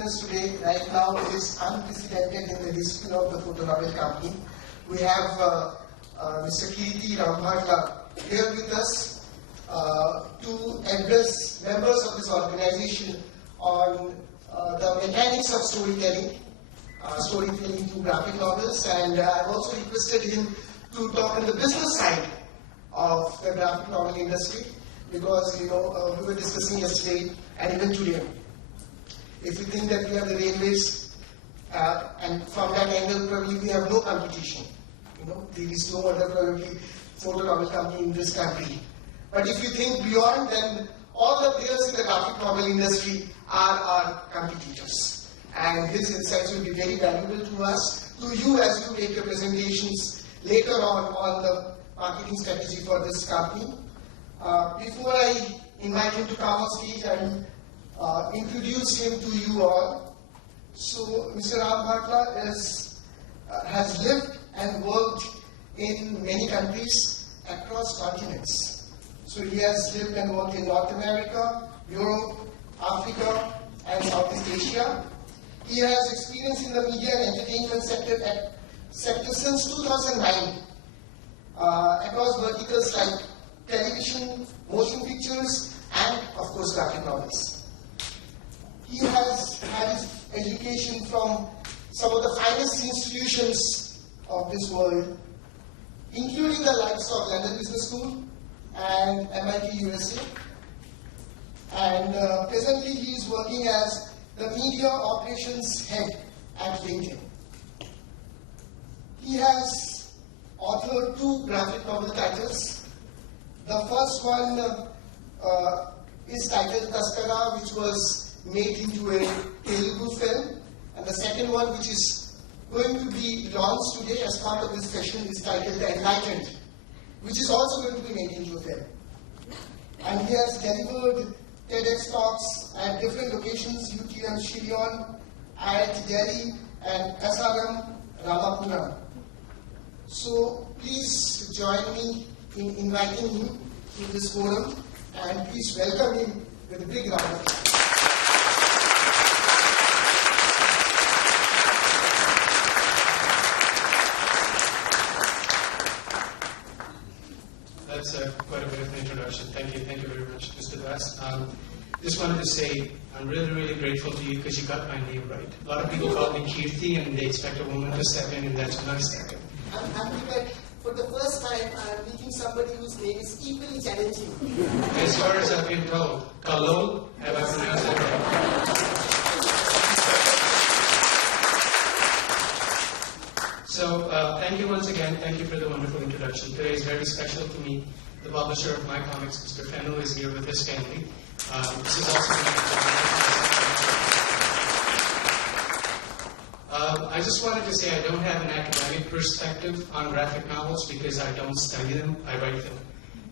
witness today, right now, is unprecedented in the history of the photo novel company. We have Mr. Kiriti Rambhatla here with us to address members of this organization on the mechanics of storytelling, storytelling through graphic novels, and I've also requested him to talk on the business side of the graphic novel industry, because we were discussing yesterday and even today. If we think that we have the railways, and from that angle probably we have no competition. There is no other probably photo novel company in this country. But if you think beyond, then all the players in the graphic novel industry are our competitors. And his insights will be very valuable to us, to you as you make your presentations later on the marketing strategy for this company. Before I invite him to come on stage and introduce him to you all, so Mr. Rambhatla has lived and worked in many countries across continents. So he has lived and worked in North America, Europe, Africa, and Southeast Asia. He has experience in the media and entertainment sector since 2009 across verticals like television, motion pictures, and of course graphic novels. He has had his education from some of the finest institutions of this world, including the likes of London Business School and MICA USA. And presently he is working as the media operations head at LinkedIn. He has authored 2 graphic novel titles. The first one is titled Taskara, which was made into a Telugu film. And the second one, which is going to be launched today as part of this session, is titled Enlightened, which is also going to be made into a film. And he has delivered TEDx talks at different locations, UTM Shillong, IIT Delhi, and SRM Ramapura. So please join me in inviting him to this forum, and please welcome him with a big round of applause. That's quite a bit of an introduction. Thank you very much, Mr. Das. Just wanted to say I'm really, really grateful to you because you got my name right. A lot of people call me Kirti and they expect a woman to step in, and that's when I step in. I'm happy that for the first time I'm meeting somebody whose name is equally challenging. As far as I've been told, Kalol, have I pronounced that right? So thank you once again. Thank you for the wonderful introduction. Today is very special to me. The publisher of my comics, Mr. Fennel, is here with his family. This is also I just wanted to say I don't have an academic perspective on graphic novels because I don't study them, I write them.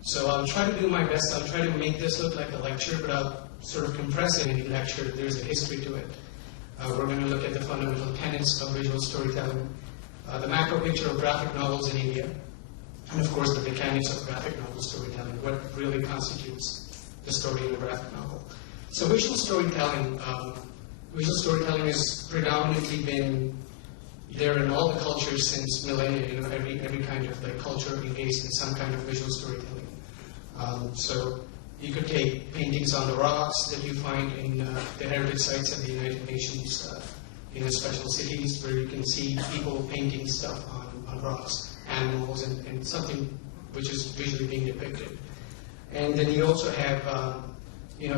So I'll try to do my best. I'll try to make this look like a lecture, but I'll sort of compress it in a lecture. There's a history to it. We're going to look at the fundamental tenets of visual storytelling, the macro picture of graphic novels in India, and of course the mechanics of graphic novel storytelling, what really constitutes the story in a graphic novel. So visual storytelling has predominantly been there in all the cultures since millennia. Every kind of culture engaged in some kind of visual storytelling. So you could take paintings on the rocks that you find in the heritage sites of the United Nations, in the special cities where you can see people painting stuff on rocks, animals, and something which is visually being depicted. And then you also have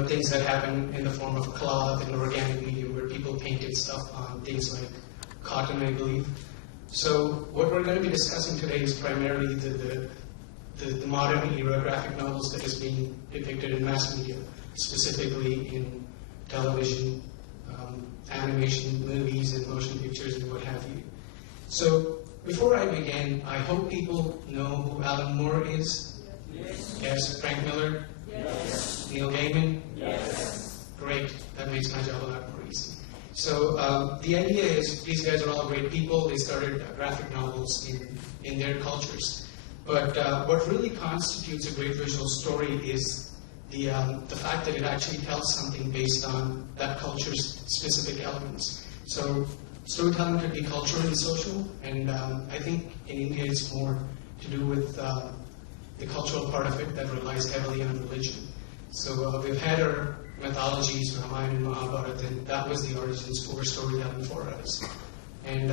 things that happen in the form of cloth and organic medium where people painted stuff on things like cotton, I believe. So what we're going to be discussing today is primarily the modern era graphic novels that is being depicted in mass media, specifically in television, animation, movies, and motion pictures, and what have you. So before I begin, I hope people know who Alan Moore is. Yes. Frank Miller? Yes. Neil Gaiman? Yes. Great. That makes my job a lot more easy. So the idea is these guys are all great people. They started graphic novels in their cultures. But what really constitutes a great visual story is the fact that it actually tells something based on that culture's specific elements. So storytelling could be cultural and social, and I think in India it's more to do with the cultural part of it that relies heavily on religion. So we've had our mythologies, Ramayana and Mahabharata, and that was the origins for storytelling for us. And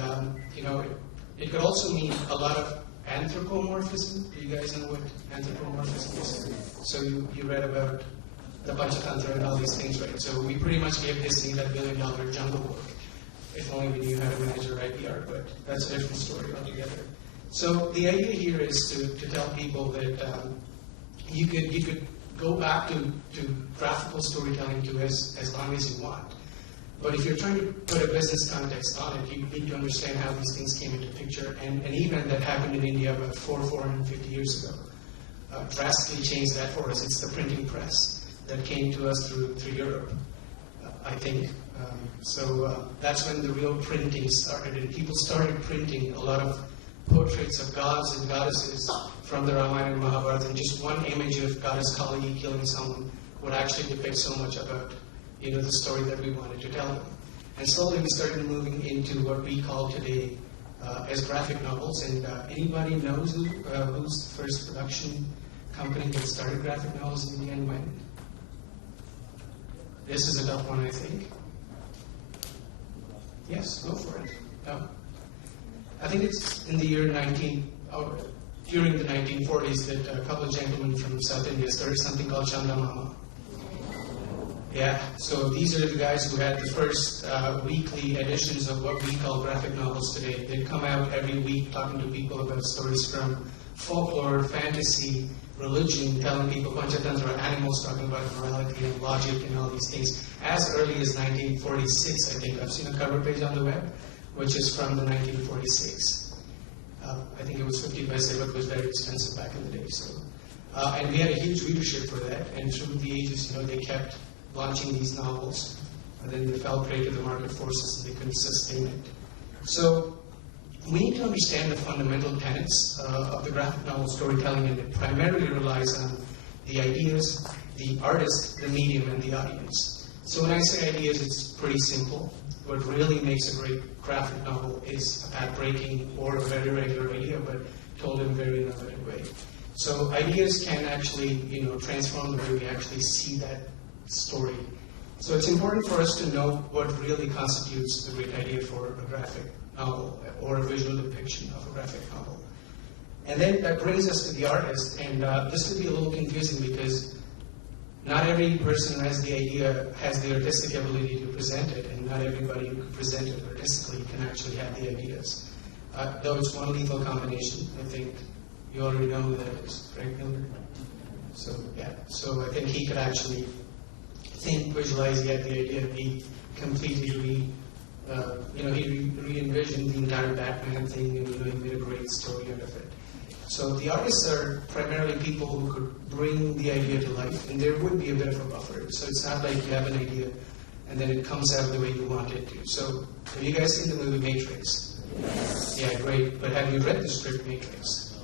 it could also mean a lot of anthropomorphism. Do you guys know what anthropomorphism is? So you read about the Panchatantra and all these things, right? So we pretty much gave Disney that $1 billion Jungle Book. If only we knew how to manage our IPR, but that's a different story altogether. So the idea here is to tell people that you could go back to graphical storytelling to as long as you want. But if you're trying to put a business context on it, you need to understand how these things came into picture. And an event that happened in India about 450 years ago drastically changed that for us. It's the printing press that came to us through Europe, I think. So that's when the real printing started, and people started printing a lot of portraits of gods and goddesses from the Ramayana and Mahabharata, and just one image of goddess Kali killing someone would actually depict so much about the story that we wanted to tell them. And slowly we started moving into what we call today as graphic novels. And anybody knows who's the first production company that started graphic novels in India and when? This is a tough one, I think. Yes, go for it. No. I think it's in the year during the 1940s that a couple of gentlemen from South India started something called Chandamama. Yeah, so these are the guys who had the first weekly editions of what we call graphic novels today. They'd come out every week talking to people about stories from folklore, fantasy, religion, telling people Panchatantra, animals, talking about morality and logic and all these things. As early as 1946, I think. I've seen a cover page on the web, which is from the 1946. I think it was 50 paise, but it was very expensive back in the day. So, and we had a huge readership for that, and through the ages, they kept launching these novels, and then they fell prey to the market forces and they couldn't sustain it. So we need to understand the fundamental tenets of the graphic novel storytelling, and it primarily relies on the ideas, the artist, the medium, and the audience. So when I say ideas, it's pretty simple. What really makes a great graphic novel is a path-breaking or a very regular idea, but told in a very innovative way. So ideas can actually, transform the way we actually see that story. So it's important for us to know what really constitutes a great idea for a graphic novel or a visual depiction of a graphic novel. And then that brings us to the artist, and this could be a little confusing because not every person who has the idea has the artistic ability to present it, and not everybody who can present it artistically can actually have the ideas. Though it's one lethal combination, I think you already know who that is, Frank Miller. So yeah, so I think he could actually think, visualize, he had the idea, he completely he re-envisioned the entire Batman thing, and he made a great story out of it. So the artists are primarily people who could bring the idea to life, and there would be a bit of a buffer. So it's not like you have an idea and then it comes out the way you want it to. So have you guys seen the movie Matrix? Yes. Yeah, great. But have you read the script Matrix?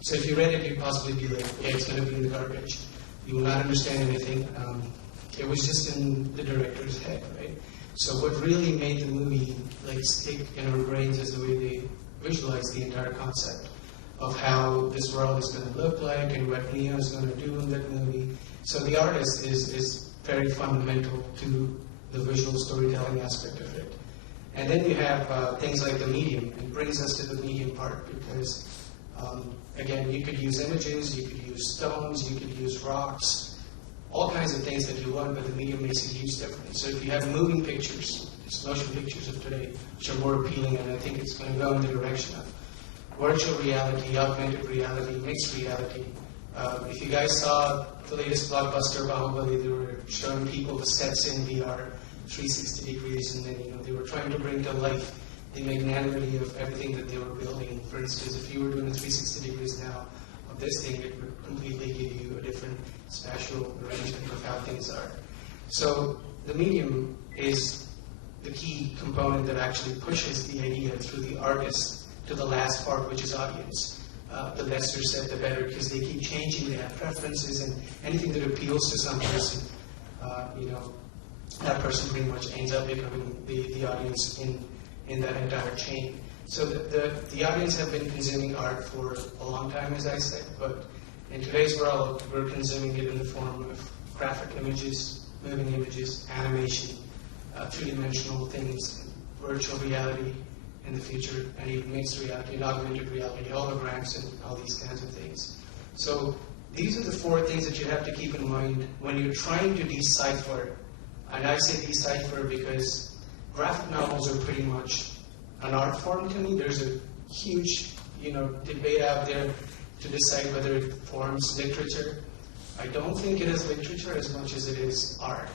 So if you read it, you'd possibly be like, yeah, it's going to be in the garbage. You will not understand anything. It was just in the director's head, right? So what really made the movie stick in our brains is the way they visualized the entire concept of how this world is going to look like and what Neo is going to do in that movie. So the artist is very fundamental to the visual storytelling aspect of it. And then you have things like the medium. It brings us to the medium part because, again, you could use images, you could use stones, you could use rocks, all kinds of things that you want, but the medium makes a huge difference. So if you have moving pictures, just motion pictures of today, which are more appealing, and I think it's going to go in the direction of virtual reality, augmented reality, mixed reality. If you guys saw the latest blockbuster, Bahubali, they were showing people the sets in VR, 360 degrees, and then they were trying to bring to life the magnanimity of everything that they were building. For instance, if you were doing a 360 degrees now of this thing, it would completely give you a different spatial arrangement of how things are. So the medium is the key component that actually pushes the idea through the artist to the last part, which is audience. the lesser said, the better, because they keep changing. They have preferences, and anything that appeals to some person, that person pretty much ends up becoming the audience in that entire chain. So the audience have been consuming art for a long time, as I said, but in today's world, we're consuming it in the form of graphic images, moving images, animation, three-dimensional things, virtual reality in the future, and even mixed reality and augmented reality, holograms, and all these kinds of things. So these are the four things that you have to keep in mind when you're trying to decipher. And I say decipher because graphic novels are pretty much an art form to me. There's a huge, debate out there to decide whether it forms literature. I don't think it is literature as much as it is art.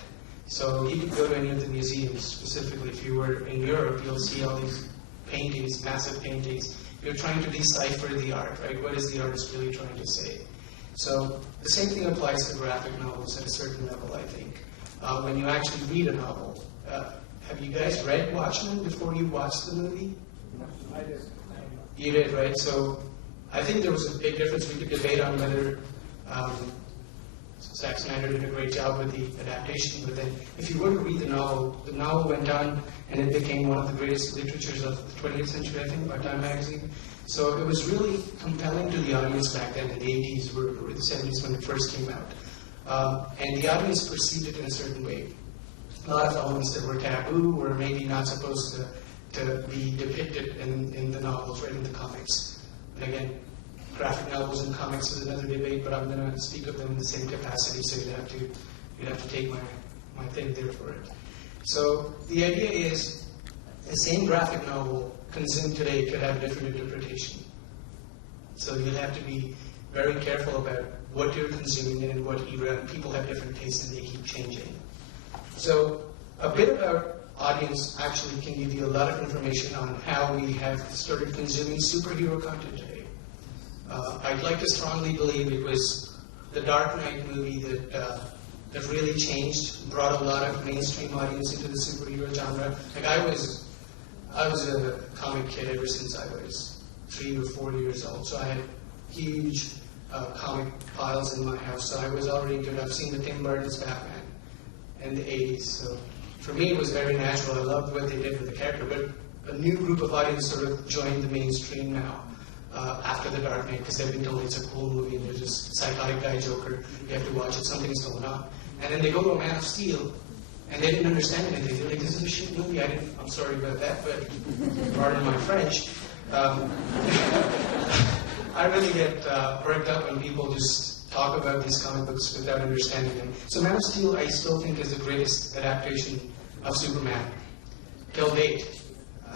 So you could go to any of the museums, specifically if you were in Europe, you'll see all these paintings, massive paintings. You're trying to decipher the art, right? What is the artist really trying to say? So the same thing applies to graphic novels at a certain level, I think. When you actually read a novel, have you guys read Watchmen before you watched the movie? I did. You did, right? So I think there was a big difference. We could debate on whether Zack Snyder did a great job with the adaptation, but then if you were to read the novel went on and it became one of the greatest literatures of the 20th century, I think, by Time magazine. So it was really compelling to the audience back then in the 80s or the 70s when it first came out. And the audience perceived it in a certain way. A lot of elements that were taboo were maybe not supposed to be depicted in the novels, right, in the comics. And again, graphic novels and comics is another debate, but I'm going to speak of them in the same capacity, so you'd have to take my thing there for it. So the idea is the same graphic novel consumed today could have different interpretation. So you'll have to be very careful about what you're consuming and in what era. People have different tastes and they keep changing. So a bit about audience actually can give you a lot of information on how we have started consuming superhero content today. I'd like to strongly believe it was the Dark Knight movie that really changed, brought a lot of mainstream audience into the superhero genre. Like I was a comic kid ever since I was 3 or 4 years old, so I had huge comic piles in my house, so I was already good. I've seen the Tim Burton's Batman in the 80s, so for me it was very natural. I loved what they did with the character, but a new group of audience sort of joined the mainstream now. After The Dark Knight, because they've been told it's a cool movie and there's just psychotic guy Joker, you have to watch it, something's going on. And then they go to a Man of Steel, and they didn't understand anything. They're like, this is a shit movie, I'm sorry about that, but pardon my French. I really get worked up when people just talk about these comic books without understanding them. So Man of Steel, I still think, is the greatest adaptation of Superman till date.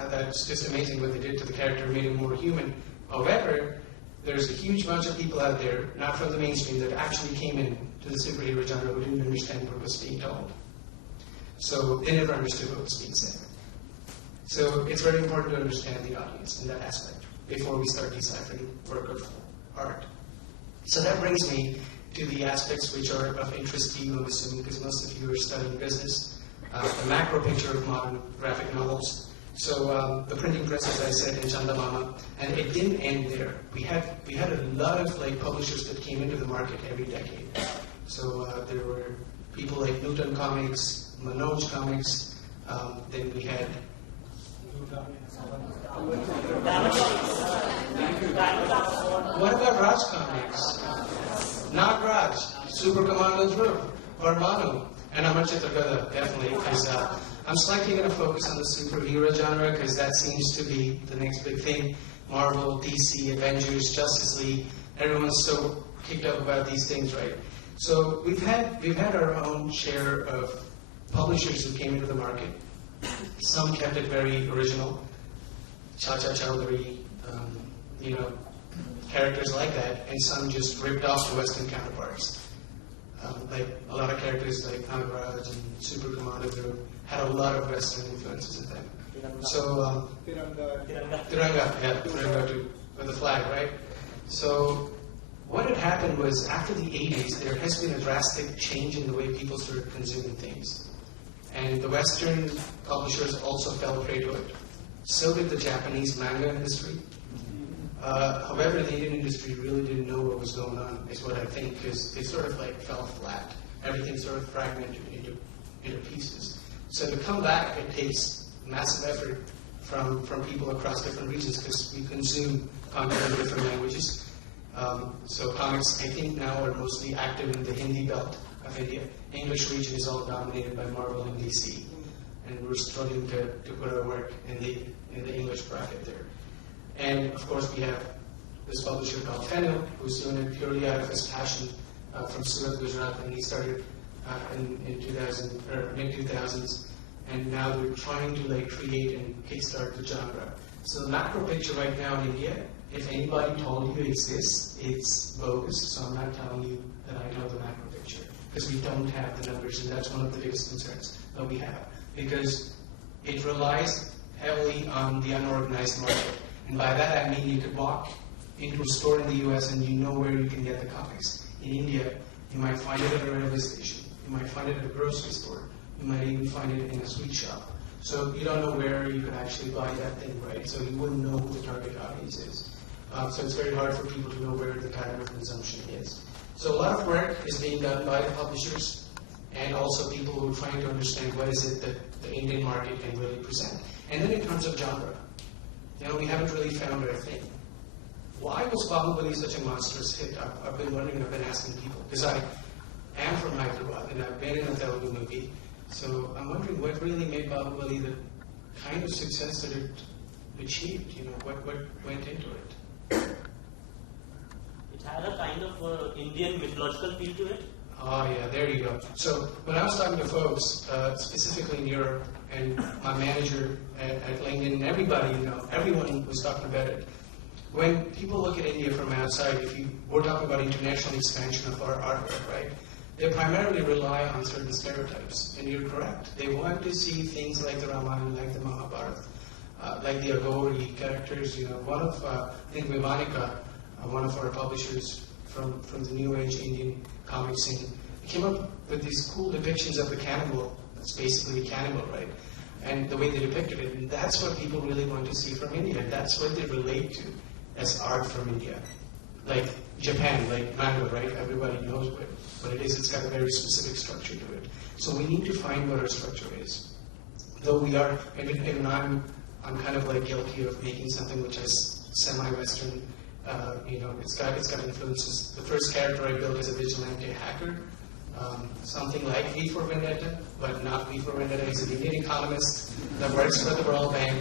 That's just amazing what they did to the character, made him more human. However, there's a huge bunch of people out there, not from the mainstream, that actually came in to the superhero genre who didn't understand what was being told. So they never understood what was being said. So it's very important to understand the audience in that aspect before we start deciphering work of art. So that brings me to the aspects which are of interest to you, I'm assuming, because most of you are studying business. The macro picture of modern graphic novels. So the printing press, as I said, in Chandamama, and it didn't end there. We had a lot of publishers that came into the market every decade. So there were people like Newton Comics, Manoj Comics. Then we had. What about Raj Comics? Not Raj. Super Commando Dhruv, or Manu, and Amar definitely, because I'm slightly going to focus on the superhero genre because that seems to be the next big thing. Marvel, DC, Avengers, Justice League. Everyone's so kicked up about these things, right? So we've had our own share of publishers who came into the market. Some kept it very original. Chacha Chowdhury, characters like that, and some just ripped off the Western counterparts. Like a lot of characters like Nagaraj and Super Commando had a lot of Western influences in them. So, Tiranga too, with the flag, right? So, what had happened was after the 80s, there has been a drastic change in the way people started consuming things. And the Western publishers also fell prey to it. So did the Japanese manga industry. However, the Indian industry really didn't know what was going on, is what I think, because it sort of like fell flat. Everything sort of fragmented into pieces. So to come back, it takes massive effort from people across different regions, because we consume content in different languages. So comics, I think, now are mostly active in the Hindi belt of India. English region is all dominated by Marvel and DC, and we're struggling to put our work in the English bracket there. And of course, we have this publisher called Fennel, who's doing it purely out of his passion from Surat, Gujarat, and he started in 2000 or mid 2000s, and now they're trying to like create and kickstart the genre. So the macro picture right now in India, if anybody told you it's this, it's bogus. So I'm not telling you that I know the macro picture, because we don't have the numbers, and that's one of the biggest concerns that we have, because it relies heavily on the unorganized market. And by that I mean you could walk into a store in the US and you know where you can get the comics. In India, you might find it at a railway station, you might find it at a grocery store, you might even find it in a sweet shop. So you don't know where you could actually buy that thing, right? So you wouldn't know who the target audience is. So it's very hard for people to know where the pattern of consumption is. So a lot of work is being done by the publishers and also people who are trying to understand what is it that the Indian market can really present. And then in terms of genre, we haven't really found our thing. Why was Bahubali such a monstrous hit? I've been wondering, I've been asking people, because I am from Hyderabad and I've been in a Telugu movie. So I'm wondering what really made Bahubali the kind of success that it achieved. What went into it? It had a kind of Indian mythological feel to it. Oh yeah, there you go. So when I was talking to folks, specifically in Europe, and my manager at LinkedIn, and everybody, everyone was talking about it. When people look at India from outside, we're talking about international expansion of our artwork, right? They primarily rely on certain stereotypes, and you're correct. They want to see things like the Ramayana, like the Mahabharata, like the Aghori characters. I think Vivanika, one of our publishers from the New Age Indian comic scene, came up with these cool depictions of the cannibal. That's basically a cannibal, right? And the way they depicted it, and that's what people really want to see from India. That's what they relate to as art from India. Like Japan, like manga, right? Everybody knows what it is. It's got a very specific structure to it. So we need to find what our structure is. Though we are, even I'm kind of like guilty of making something which is semi-Western. It's got influences. The first character I built is a vigilante hacker. Something like V for Vendetta, but not V for Vendetta. He's an Indian economist that works for the World Bank,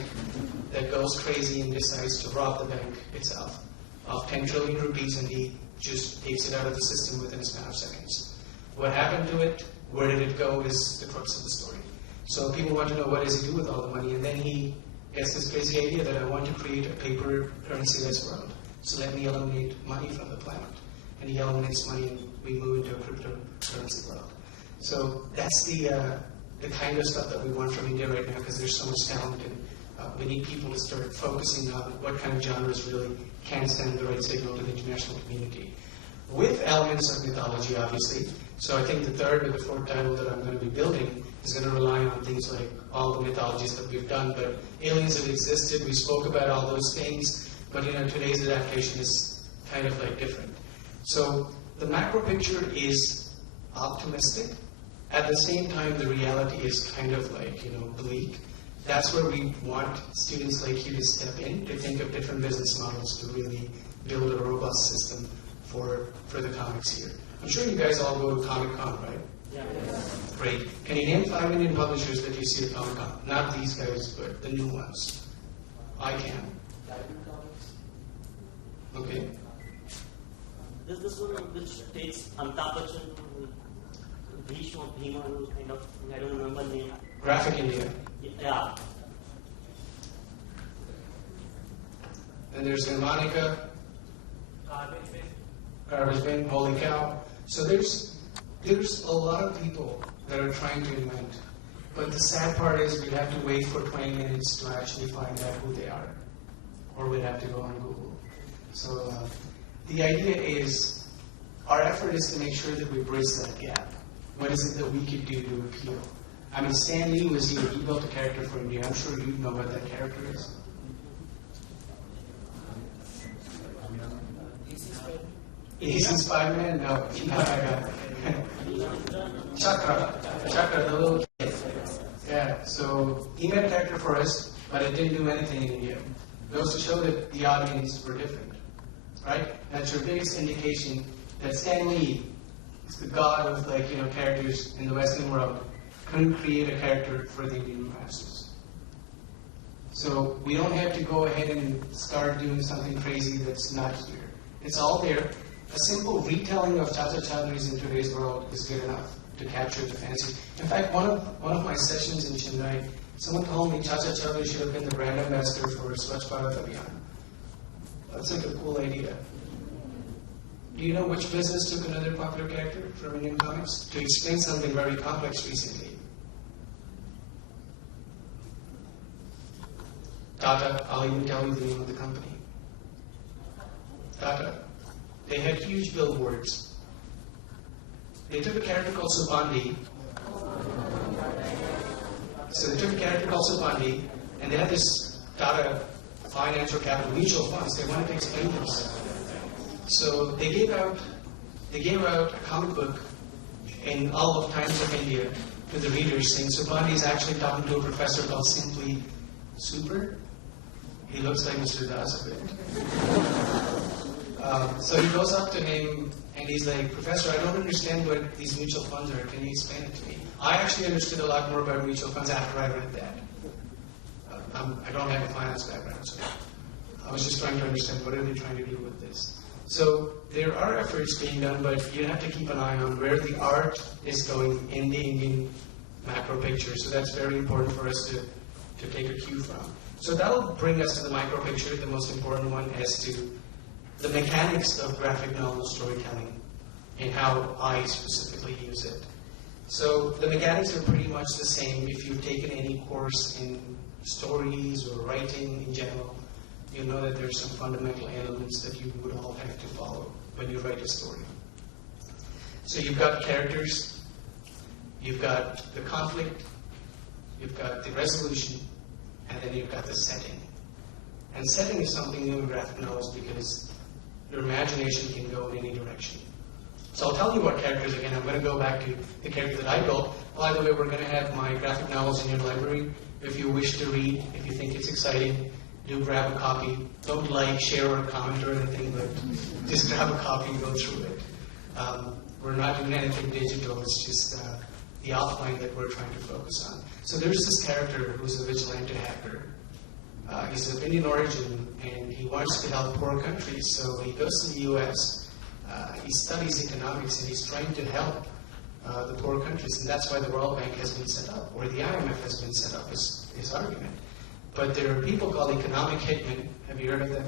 that goes crazy and decides to rob the bank itself of 10 trillion rupees, and he just takes it out of the system within a span of seconds. What happened to it, where did it go, is the crux of the story. So people want to know what does he do with all the money, and then he gets this crazy idea that I want to create a paper currency-less world. So let me eliminate money from the planet. And he eliminates money, and we move into a cryptocurrency world. So that's the kind of stuff that we want from India right now, because there's so much talent, and we need people to start focusing on what kind of genres really can send the right signal to the international community. With elements of mythology, obviously. So I think the third or the fourth title that I'm going to be building is going to rely on things like all the mythologies that we've done. But aliens have existed, we spoke about all those things, but today's adaptation is kind of like different. So the macro picture is optimistic. At the same time, the reality is kind of like, bleak. That's where we want students like you to step in, to think of different business models to really build a robust system for the comics here. I'm sure you guys all go to Comic-Con, right? Yeah. Great. Can you name 5 Indian publishers that you see at Comic-Con? Not these guys, but the new ones. I can. Okay. There's this one which takes Amitabh Bachchan, Bhishma, Bhima, kind of, I don't remember the name. Graphic India. Yeah. Then there's Monica. Garbage bin, holy cow. So there's a lot of people that are trying to invent. But the sad part is we have to wait for 20 minutes to actually find out who they are. Or we'd have to go on Google. So the idea is, our effort is to make sure that we bridge that gap. What is it that we could do to appeal? I mean, Stan Lee was here, he built a character for India. I'm sure you know what that character is. He's in Spider-Man? No, not that guy. Chakra, the little kid. Yeah, so he made a character for us, but it didn't do anything in India. It goes to show that the audience were different, right? That's your biggest indication that Stan Lee is the god of characters in the Western world. Couldn't create a character for the Indian masses. So we don't have to go ahead and start doing something crazy that's not here. It's all there. A simple retelling of Chacha Chaudhary's in today's world is good enough to capture the fancy. In fact, one of my sessions in Chennai, someone told me Chacha Chaudhary should have been the brand ambassador for Swachh Bharat Abhiyan. That's like a cool idea. Do you know which business took another popular character from Indian comics to explain something very complex recently? Tata. I'll even tell you the name of the company. Tata. They had huge billboards. They took a character called Subandi. So they took a character called Subandi, and they had this Tata Financial Capital Mutual Funds. They wanted to explain this. So they gave out a comic book in all of Times of India to the readers, saying Subandi is actually talking to a professor called Simply Super. He looks like Mr. Das a bit. So he goes up to him and he's like, Professor, I don't understand what these mutual funds are. Can you explain it to me? I actually understood a lot more about mutual funds after I read that. I don't have a finance background, so I was just trying to understand what are they trying to do with this. So there are efforts being done, but you have to keep an eye on where the art is going in the Indian macro picture. So that's very important for us to take a cue from. So that'll bring us to the micro picture, the most important one, as to the mechanics of graphic novel storytelling and how I specifically use it. So the mechanics are pretty much the same if you've taken any course in stories or writing in general. You know that there are some fundamental elements that you would all have to follow when you write a story. So you've got characters, you've got the conflict, you've got the resolution, and then you've got the setting. And setting is something new in graphic novels because your imagination can go in any direction. So I'll tell you what characters again. I'm going to go back to the character that I built. By the way, we're going to have my graphic novels in your library. If you wish to read, if you think it's exciting, do grab a copy. Don't like, share, or comment or anything, but just grab a copy and go through it. We're not doing anything digital. It's just the offline that we're trying to focus on. So there's this character who's a vigilante hacker. He's of Indian origin, and he wants to help poor countries. So he goes to the U.S., he studies economics, and he's trying to help the poor countries. And that's why the World Bank has been set up, or the IMF has been set up, is his argument. But there are people called economic hitmen. Have you heard of them?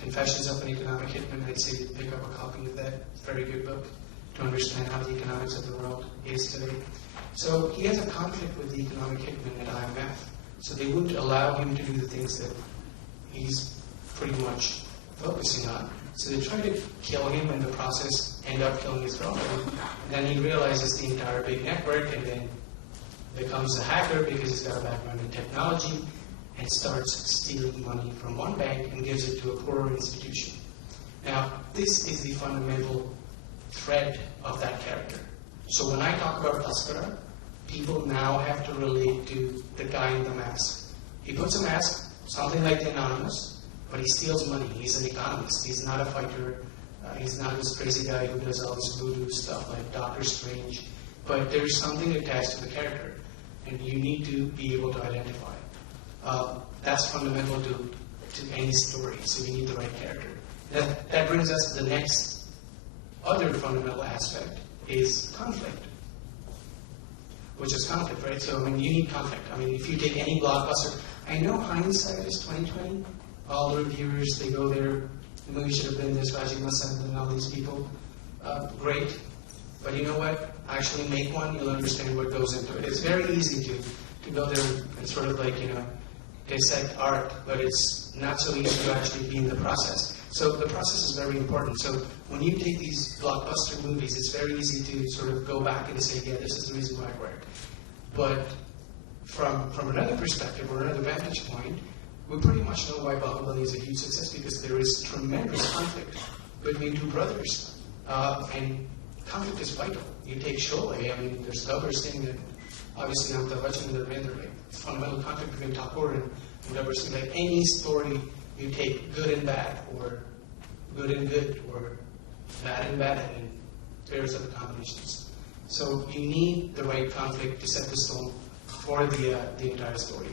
Confessions of an Economic Hitman. I'd say pick up a copy of that. Very good book to understand how the economics of the world is today. So he has a conflict with the economic hitman at IMF. So they wouldn't allow him to do the things that he's pretty much focusing on. So they try to kill him, and in the process end up killing his girlfriend. And then he realizes the entire big network, and then becomes a hacker because he's got a background in technology, and starts stealing money from one bank and gives it to a poorer institution. Now, this is the fundamental thread of that character. So when I talk about Taskara, people now have to relate to the guy in the mask. He puts a mask, something like the Anonymous, but he steals money. He's an economist. He's not a fighter. He's not this crazy guy who does all this voodoo stuff like Doctor Strange. But there's something attached to the character, and you need to be able to identify. That's fundamental to any story, so you need the right character. That brings us to the next other fundamental aspect, is conflict. Which is conflict, right? So, you need conflict. If you take any blockbuster, I know hindsight is 20/20. All the reviewers, they go there, the movie should have been this, Rajiv Masand and all these people. Great. But you know what? Actually make one, you'll understand what goes into it. It's very easy to go there and sort of dissect art, but it's not so easy to actually be in the process. So the process is very important. So when you take these blockbuster movies, it's very easy to sort of go back and say, yeah, this is the reason why it worked. But from another perspective or another vantage point, we pretty much know why Bahubali is a huge success, because there is tremendous conflict between two brothers. And conflict is vital. You take Sholay, I mean, there's Gabbar Singh and obviously Amitabh and Dharmendra, like fundamental conflict between Thakur and Gabbar Singh. Like any story you take good and bad, or good and good, or bad and bad, and various other combinations. So you need the right conflict to set the stone for the entire story.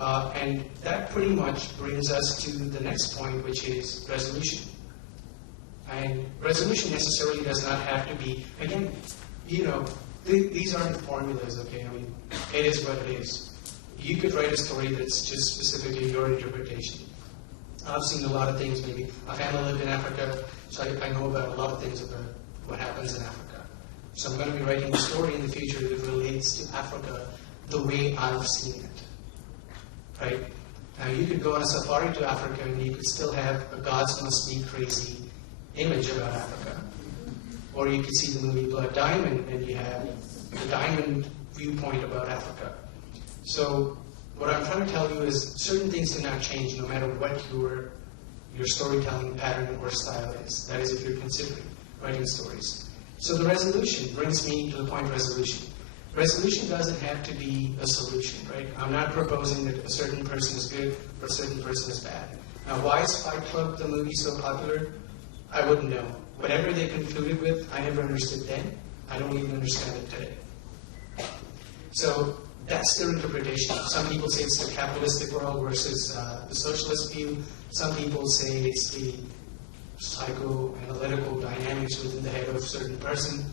And that pretty much brings us to the next point, which is resolution. And resolution necessarily does not have to be, again, you know, these aren't formulas, okay? I mean, it is what it is. You could write a story that's just specifically your interpretation. I've seen a lot of things, maybe. My family lived in Africa, so I know about a lot of things about what happens in Africa. So I'm going to be writing a story in the future that relates to Africa the way I've seen it. Right? Now, you could go on a safari to Africa and you could still have a Gods Must Be Crazy image about Africa. Or you could see the movie Blood Diamond and you have the diamond viewpoint about Africa. So what I'm trying to tell you is certain things do not change no matter what your storytelling pattern or style is. That is, if you're considering writing stories. So the resolution brings me to the point of resolution. Resolution doesn't have to be a solution, right? I'm not proposing that a certain person is good or a certain person is bad. Now, why is Fight Club, the movie, so popular? I wouldn't know. Whatever they concluded with, I never understood then. I don't even understand it today. So that's their interpretation. Some people say it's the capitalistic world versus the socialist view. Some people say it's the psychoanalytical dynamics within the head of a certain person.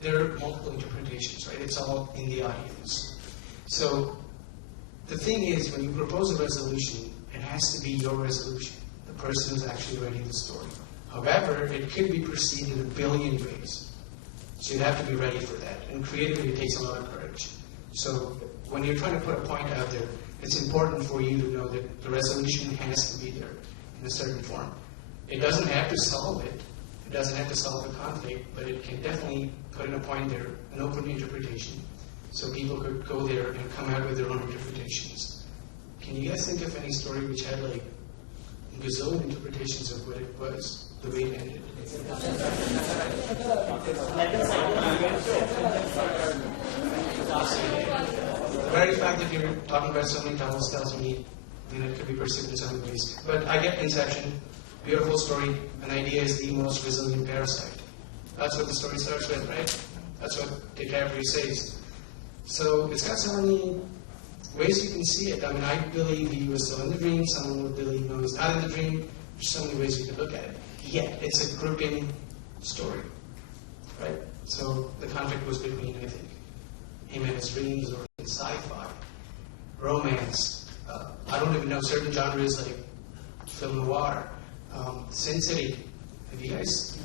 There are multiple interpretations, right? It's all in the audience. So the thing is, when you propose a resolution, it has to be your resolution, the person who's actually writing the story. However, it could be perceived in a billion ways. So you have to be ready for that. And creativity takes a lot of courage. So when you're trying to put a point out there, it's important for you to know that the resolution has to be there in a certain form. It doesn't have to solve it. It doesn't have to solve the conflict, but it can definitely put in a point there, an open interpretation, so people could go there and come out with their own interpretations. Can you guys think of any story which had like a gazillion interpretations of what it was, the way it ended? The very fact that you're talking about so many titles tells me it could be perceived in so many ways. But I get Inception. Beautiful story. An idea is the most resilient parasite. That's what the story starts with, right? That's what DiCaprio says. So it's got so many ways you can see it. I mean, I believe he was still in the dream. Someone would believe no, he's not in the dream. There's so many ways you could look at it. Yet, it's a grouping story, right? So the conflict was between, I think, him and his dreams, or sci-fi, romance. I don't even know certain genres like film noir. Sin City. Have you guys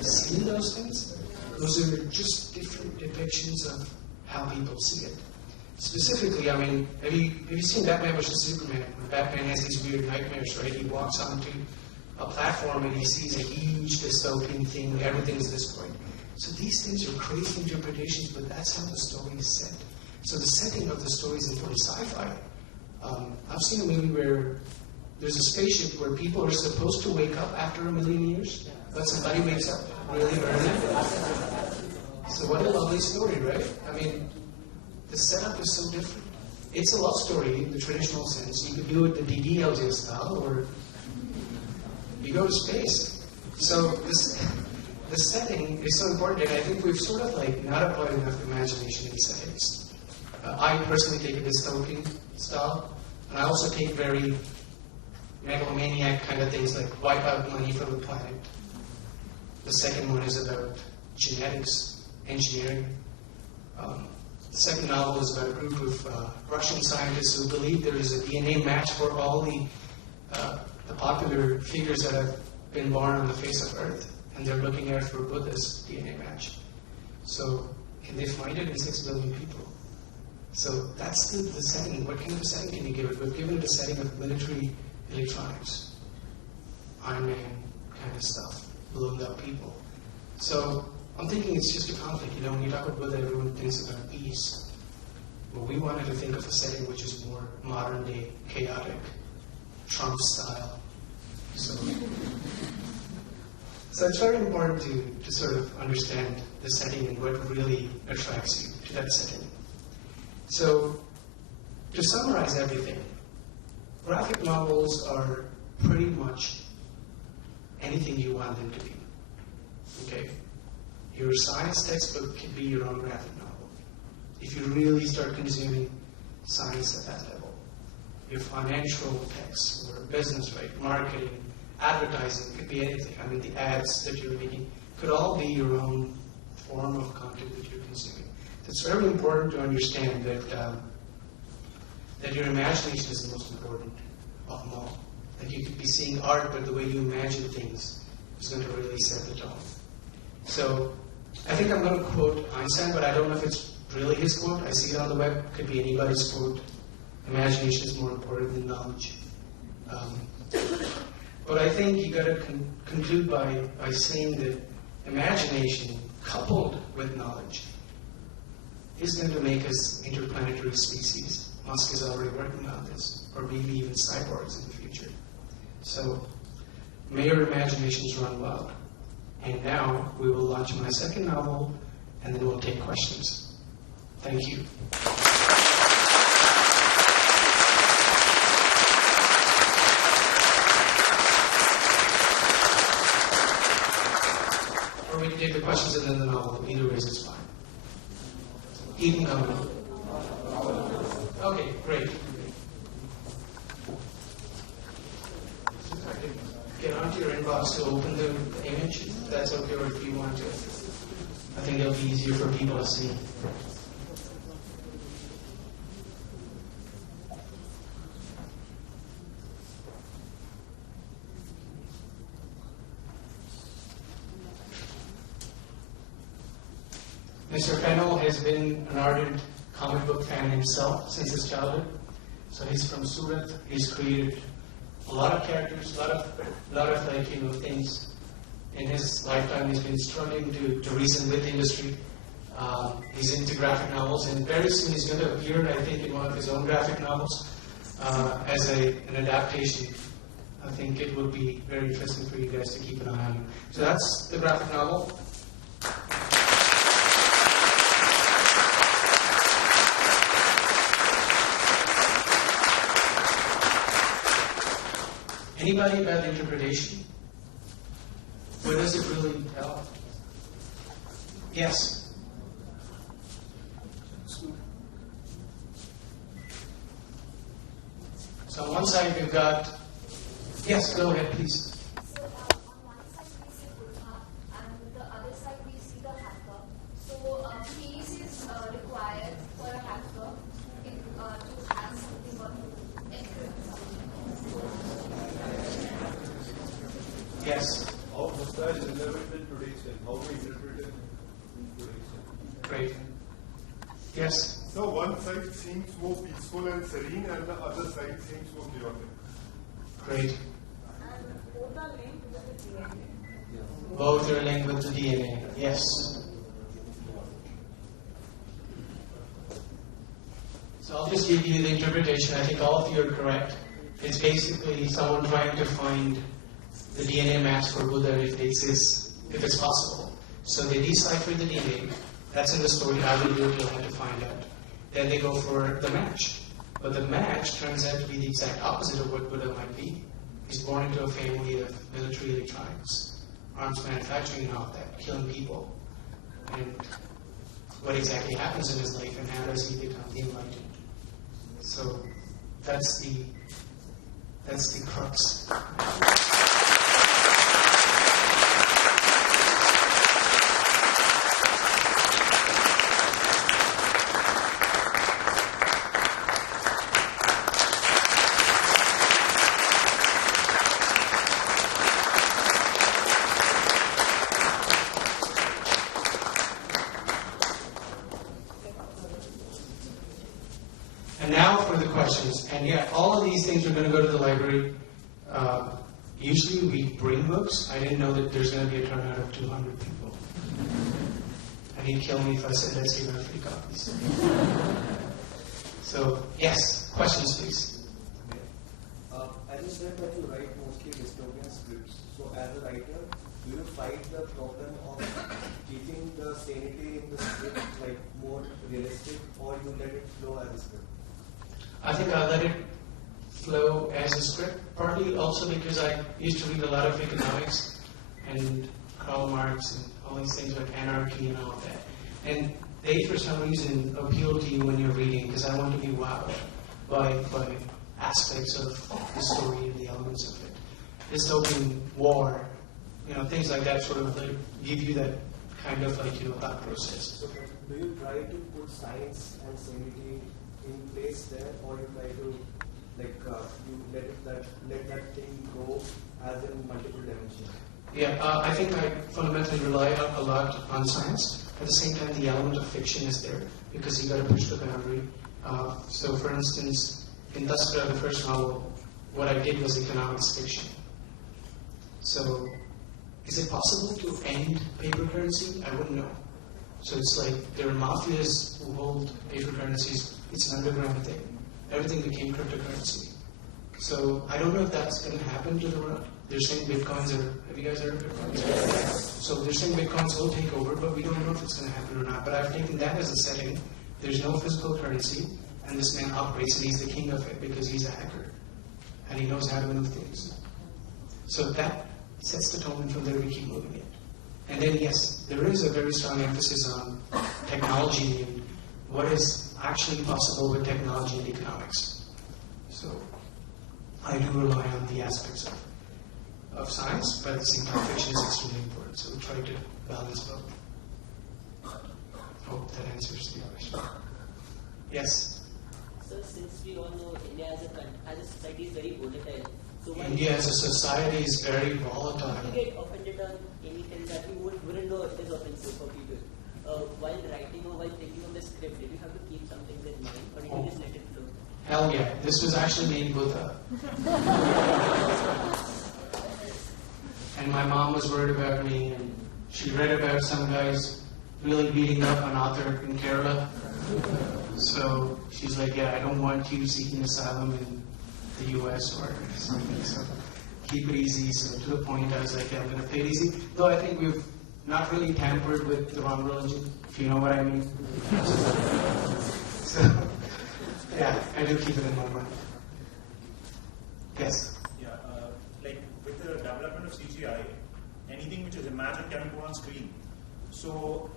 seen those things? Those are just different depictions of how people see it. Specifically, I mean, have you seen Batman vs. Superman? When Batman has these weird nightmares, right? He walks onto a platform and he sees a huge dystopian thing. Everything's destroyed. So these things are crazy interpretations, but that's how the story is set. So the setting of the story is important. Sci-fi. I've seen a movie where there's a spaceship where people are supposed to wake up after 1,000,000 years, but somebody wakes up really early. So what a lovely story, right? I mean, the setup is so different. It's a love story in the traditional sense. You could do it the DDLJ style, or you go to space. So the setting is so important, and I think we've sort of like not applied enough imagination in settings. I personally take a dystopian style, and I also take very megalomaniac kind of things like wipe out money from the planet. The second one is about genetics, engineering. The second novel is about a group of Russian scientists who believe there is a DNA match for all the popular figures that have been born on the face of Earth, and they're looking out for Buddha's DNA match. So can they find it in 6 billion people? So that's the setting. What kind of a setting can you give it? We've given it a setting of military electronics, Iron Man kind of stuff, ballooned up people. So I'm thinking it's just a conflict. You know, when you talk about Buddha, everyone thinks about peace. Well, we wanted to think of a setting which is more modern day, chaotic, Trump style. So So it's very important to sort of understand the setting and what really attracts you to that setting. So, to summarize everything, graphic novels are pretty much anything you want them to be. Okay? Your science textbook can be your own graphic novel. If you really start consuming science at that level. Your financial text or business, right? Marketing, advertising, could be anything. I mean, the ads that you're making could all be your own form of content that you're consuming. So it's very important to understand that that your imagination is the most important of them all. That you could be seeing art, but the way you imagine things is going to really set the tone. So I think I'm going to quote Einstein, but I don't know if it's really his quote. I see it on the web. Could be anybody's quote. Imagination is more important than knowledge. But I think you got to conclude by saying that imagination coupled with knowledge is going to make us interplanetary species. Musk is already working on this, or maybe even cyborgs in the future. So may your imaginations run wild. And now we will launch my second novel, and then we'll take questions. Thank you. Or we can take the questions and then the novel. Either way is fine. You can come in. Okay, great. So I can get onto your inbox to open the image. If that's okay, or if you want to. I think it'll be easier for people to see. Mr. Fennell has been an ardent comic book fan himself since his childhood. So he's from Surat. He's created a lot of characters, a lot of things. In his lifetime, he's been struggling to reason with the industry. He's into graphic novels, and very soon he's going to appear, I think, in one of his own graphic novels as an adaptation. I think it would be very interesting for you guys to keep an eye on. So that's the graphic novel. Anybody about the interpretation? What does it really tell? Yes? So on one side we've got... Yes, go ahead, please. So on one side we see Buddha and the other side we see the hacker. So peace is required for a hacker to have something or to encrypt something. Yes. How Buddha is relevant in today's time? How we interpret it in today's time? Great. Yes? So one side seems more peaceful and serene, and the other side seems more chaotic. Great. And both are linked with the DNA. Both are linked with the DNA. Yes. So I'll just give you the interpretation. I think all of you are correct. It's basically someone trying to find the DNA match for Buddha if it exists, if it's possible. So they decipher the DNA. That's in the story. How they do it, you'll have to find out. Then they go for the match. But the match turns out to be the exact opposite of what Buddha might be. He's born into a family of military electronics, arms manufacturing and all that, killing people. And what exactly happens in his life and how does he become the Enlightened? So that's the crux. And now for the questions. And yeah, all of these things are going to go to the library. Usually we bring books. I didn't know that there's going to be a turnout of 200 people. And he'd kill me if I said, let's give out free copies. So, yes, questions please. I just read that you write mostly dystopian scripts. So as a writer, do you fight the problem of keeping the sanity in the script like more realistic, or you let it flow as a script? I think I let it flow as a script, partly also because I used to read a lot of economics and Karl Marx and all these things like anarchy and all of that. And they, for some reason, appeal to you when you're reading because I want to be wowed by aspects of the story and the elements of it. Dystopian war, things like that sort of like give you that kind of like, thought process. So do you try to put science and sanity in place there, or you try to you let that thing go as in multiple dimensions? Yeah, I think I fundamentally rely a lot on science. At the same time, the element of fiction is there because you got to push the boundary. So, for instance, in Dastra, the first novel, what I did was economics fiction. So, is it possible to end paper currency? I wouldn't know. So it's like there are mafias who hold paper currencies. It's an underground thing. Everything became cryptocurrency. So I don't know if that's going to happen to the world. They're saying bitcoins are, have you guys heard of bitcoins? So they're saying bitcoins will take over, but we don't know if it's going to happen or not. But I've taken that as a setting. There's no physical currency, and this man operates, and he's the king of it because he's a hacker. And he knows how to move things. So that sets the tone, and from there we keep moving it. And then, yes, there is a very strong emphasis on technology and what is actually possible with technology and economics. So I do rely on the aspects of science, but at the same time, fiction is extremely important. So we try to balance both. Hope that answers the question. Yes? So since we all know India as a society is very volatile, so India as a society is very volatile. you get offended on anything that you wouldn't know it is offensive for people. While writing or while thinking of the script, did you have to keep some things in mind, or did you just let it flow? Hell yeah. This was actually me in Buddha. And my mom was worried about me, and she read about some guys really beating up an author in Kerala. So she's like, yeah, I don't want you seeking asylum in the US or something. So keep it easy. So to the point, I was like, yeah, I'm going to play it easy. Though I think we've not really tampered with the wrong religion, if you know what I mean. So, yeah, I do keep it in my mind. Yes? Yeah, like with the development of CGI, anything which is imagined can be put on screen. So,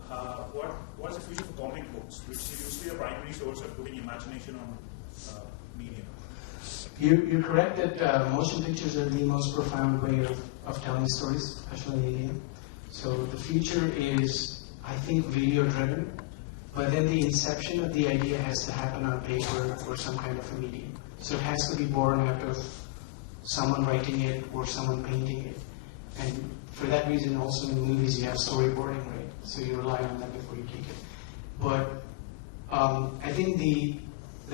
what's the future for comic books, which used to be a primary source of putting imagination on media? You're correct that motion pictures are the most profound way of telling stories, especially in India. So the future is, I think, video-driven, but then the inception of the idea has to happen on paper or some kind of a medium. So it has to be born out of someone writing it or someone painting it. And for that reason, also in movies, you have storyboarding, right? So you rely on that before you take it. But I think the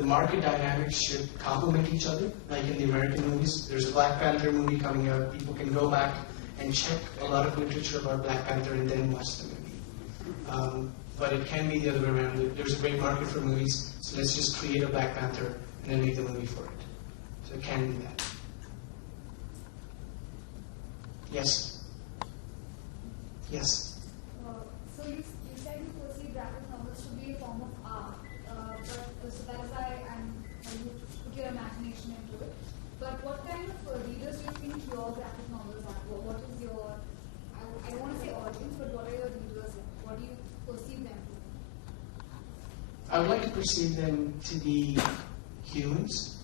market dynamics should complement each other. Like in the American movies, there's a Black Panther movie coming out. People can go back and check a lot of literature about Black Panther and then watch the movie. But it can be the other way around. There's a great market for movies, so let's just create a Black Panther and then make the movie for it. So it can be that. Yes? Yes? So you said you perceive graphic novels to be a form of art, but so that is why you put your imagination into it. But what kind of readers do you think your graphic novels are? What is your, I don't want to say audience, but what are your readers like? What do you perceive them to? I would like to perceive them to be humans.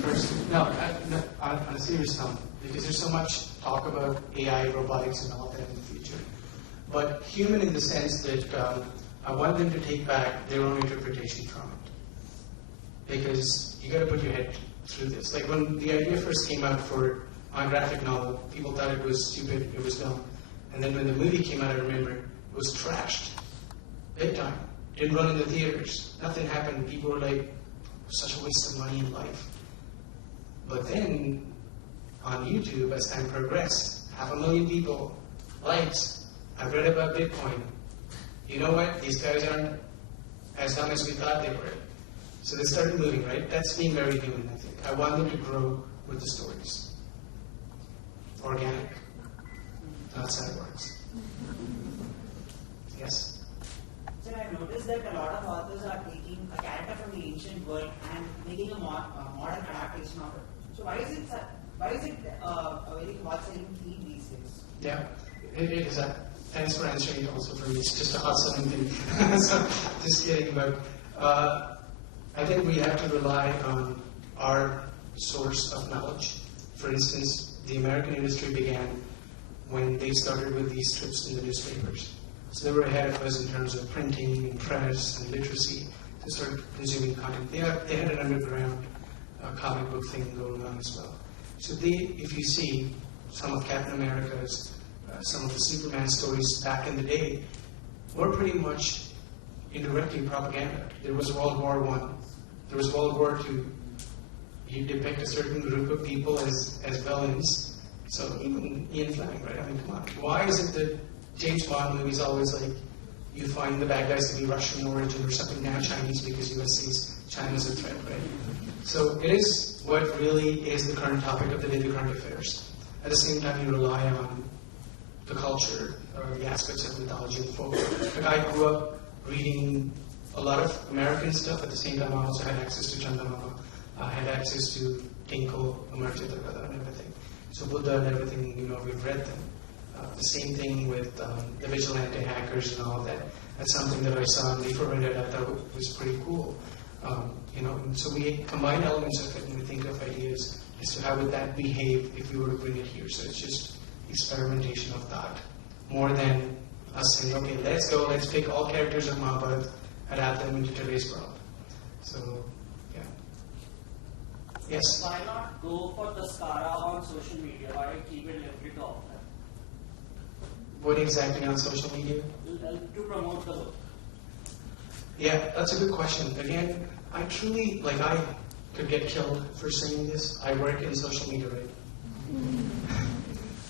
First, no, on a serious note, because there's so much talk about AI, robotics, and all that in the future. But human in the sense that I want them to take back their own interpretation from it. Because you got to put your head through this. Like when the idea first came out for my graphic novel, people thought it was stupid, it was dumb. And then when the movie came out, I remember, it was trashed. Big time. Didn't run in the theaters. Nothing happened. People were like, such a waste of money in life. But then, on YouTube, as time progressed, 500,000 people, likes, I've read about Bitcoin. You know what? These guys aren't as dumb as we thought they were. So they started moving, right? That's being very human, I think. I want them to grow with the stories. Organic. That's how it works. Yes? Sir, I've noticed that a lot of authors are taking a character from the ancient world and making a modern adaptation of it. So why is it a very hot-selling theme these days? Yeah, it is. Thanks for answering it also for me. It's just a hot selling thing. So, just kidding. But I think we have to rely on our source of knowledge. For instance, the American industry began when they started with these strips in the newspapers. So they were ahead of us in terms of printing and press and literacy to start consuming content. They had an underground comic book thing going on as well. So if you see some of Captain America's, some of the Superman stories back in the day, were pretty much indirectly propaganda. There was World War I. There was World War II. You depict a certain group of people as villains. So even Ian Fleming, right? I mean, come on. Why is it that James Bond movies always like you find the bad guys to be Russian origin or something now Chinese because US sees China as a threat, right? So it is what really is the current topic of the day, the current affairs. At the same time, you rely on the culture, the aspects of mythology and folklore. Like I grew up reading a lot of American stuff. At the same time, I also had access to Chandamama. I had access to Tinkle, Amartya, and everything. So Buddha and everything, we've read them. The same thing with the vigilante hackers and all of that. That's something that I saw in Leaf Vendetta that I thought was pretty cool. And so we combine elements of it and we think of ideas as to how would that behave if we were to bring it here. So it's just experimentation of thought, more than us saying, okay, let's pick all characters of Mahabharata, adapt them into today's world. So, yeah. Yes? Why not go for the Skara on social media? Why keep it limited to offline? What exactly on social media? To promote the book. Yeah, that's a good question. Again, I truly, I could get killed for saying this. I work in social media, right?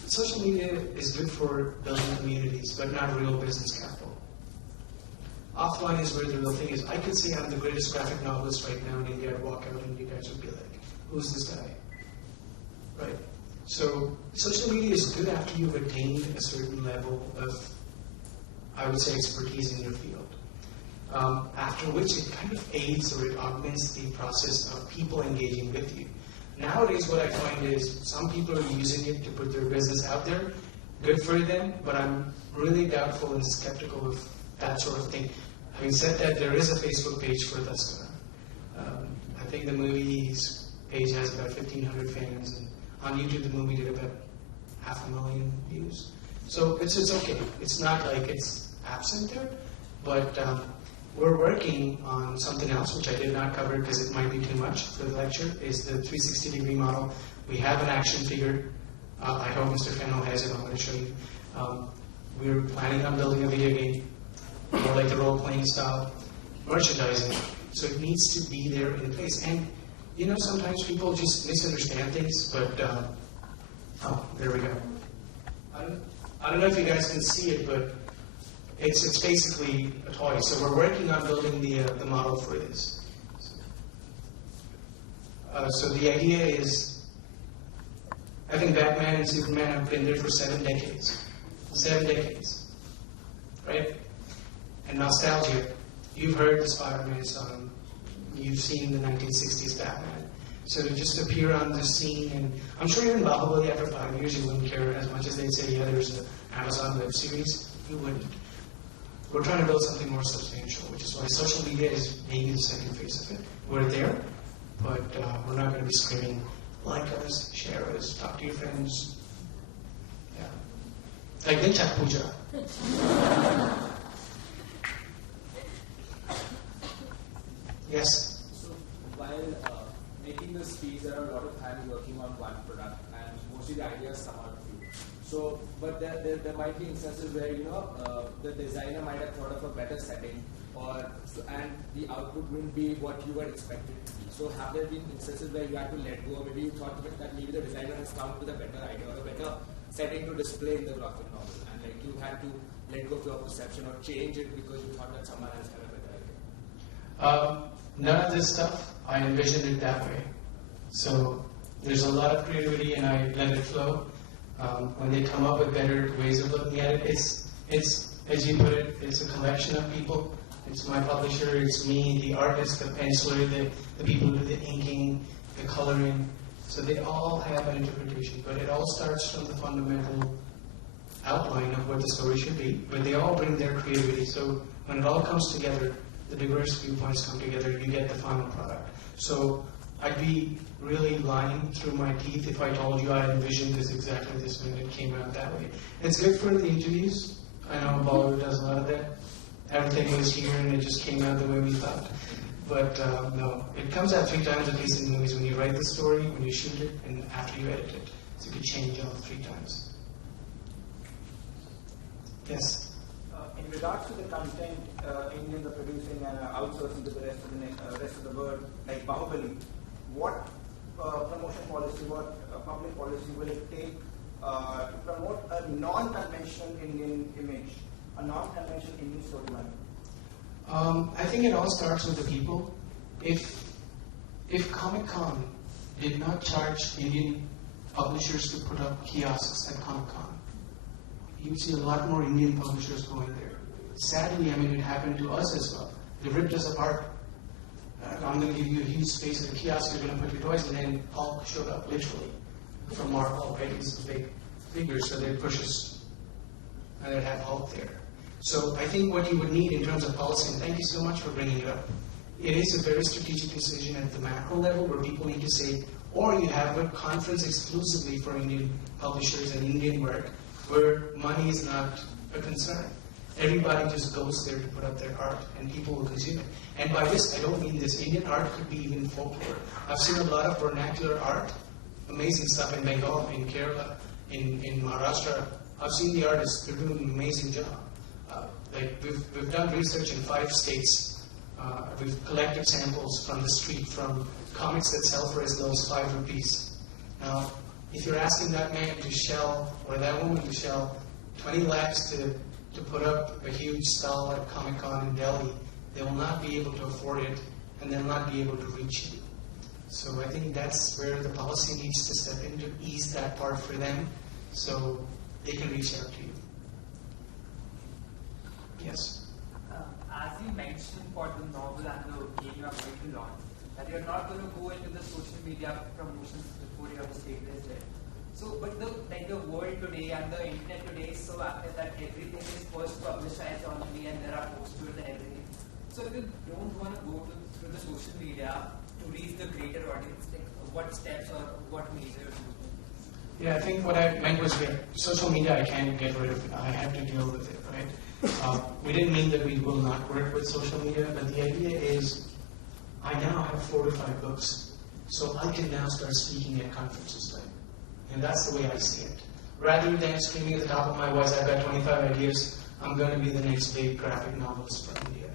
Social media is good for building communities, but not real business capital. Offline is where the real thing is. I could say I'm the greatest graphic novelist right now in India. I'd walk out and you guys would be like, who's this guy? Right? So social media is good after you've attained a certain level of, I would say, expertise in your field. After which it kind of aids or it augments the process of people engaging with you. Nowadays, what I find is some people are using it to put their business out there. Good for them, but I'm really doubtful and skeptical of that sort of thing. Having said that, there is a Facebook page for Taskara. I think the movie's page has about 1,500 fans, and on YouTube the movie did about 500,000 views. So it's okay. It's not like it's absent there, but we're working on something else, which I did not cover because it might be too much for the lecture, is the 360-degree model. We have an action figure. I hope Mr. Fennell has it. I'm going to show you. We're planning on building a video game, more like the role-playing style, merchandising. So it needs to be there in place. And, sometimes people just misunderstand things, but, there we go. I don't know if you guys can see it, but it's basically a toy. So we're working on building the model for this. So the idea is, I think Batman and Superman have been there for 7 decades. 7 decades. Right? And nostalgia. You've heard the Spider-Man song. You've seen the 1960s Batman. So to just appear on the scene, and I'm sure even Bahubali after 5 years you wouldn't care as much as they'd say, yeah, there's an Amazon web series. You wouldn't. We're trying to build something more substantial, which is why social media is maybe the second phase of it. We're there, but we're not going to be screaming, like us, share us, talk to your friends. Yeah. Like Vinchak Puja. Yes? So while making this piece, there are a lot of times working on one product, and mostly the ideas come out of you. So, but there might be instances where the designer might have thought of a better setting, and the output wouldn't be what you were expected to be. So, have there been instances where you had to let go? Maybe you thought that maybe the designer has come up with a better idea or a better setting to display in the graphic novel, and you had to let go of your perception or change it because you thought that someone else had a better idea. None of this stuff, I envisioned it that way. So there's a lot of creativity and I let it flow. when they come up with better ways of looking at it. It's as you put it, it's a collection of people. It's my publisher, it's me, the artist, the penciler, the people who do the inking, the coloring. So they all have an interpretation, but it all starts from the fundamental outline of what the story should be, but they all bring their creativity. So when it all comes together, the diverse viewpoints come together, you get the final product. So I'd be really lying through my teeth if I told you I envisioned this exactly this way and it came out that way. It's good for the interviews. I know Bollywood does a lot of that. Everything was here and it just came out the way we thought. But no, it comes out 3 times at least in movies. When you write the story, when you shoot it, and after you edit it. So you can change all 3 times. Yes? In regards to the content Indians are producing and outsourcing to the rest of the world, like Bahubali, what promotion policy, what public policy will it take to promote a non-conventional Indian image, a non-conventional Indian storyline? I think it all starts with the people. If Comic-Con did not charge Indian publishers to put up kiosks at Comic-Con, you'd see a lot more Indian publishers going there. Sadly, I mean, it happened to us as well. They ripped us apart. I'm going to give you a huge space at a kiosk, you're going to put your toys, and then Hulk showed up, literally, from Marvel, right? It was a big figure, so they'd push us, and they'd have Hulk there. So I think what you would need in terms of policy, and thank you so much for bringing it up, it is a very strategic decision at the macro level where people need to say, or you have a conference exclusively for Indian publishers and Indian work, where money is not a concern. Everybody just goes there to put up their art, and people will consume it. And by this, I don't mean this. Indian art could be even folklore. I've seen a lot of vernacular art, amazing stuff in Bengal, in Kerala, in Maharashtra. I've seen the artists; they're doing an amazing job. Like we've done research in 5 states. We've collected samples from the street, from comics that sell for as low as 5 rupees. Now, if you're asking that man to shell, or that woman to shell, 20 lakhs to put up a huge stall at Comic-Con in Delhi, they will not be able to afford it, and they'll not be able to reach you. So I think that's where the policy needs to step in to ease that part for them, so they can reach out to you. Yes? As you mentioned for the novel and the game you are going to launch, that you're not going to go into the social media promotions before you have a stabilized it. So, but the world today and the internet today is so active that everything is first publicized only and there are posters and everything. So if you don't want to go through the social media to reach the greater audience, what steps or what measures you take? Yeah, I think what I meant was that social media I can't get rid of it. I have to deal with it, right? We didn't mean that we will not work with social media, but the idea is I now have 4 to 5 books, so I can now start speaking at conferences, right? And that's the way I see it. Rather than screaming at the top of my voice, I've got 25 ideas, I'm going to be the next big graphic novelist from India.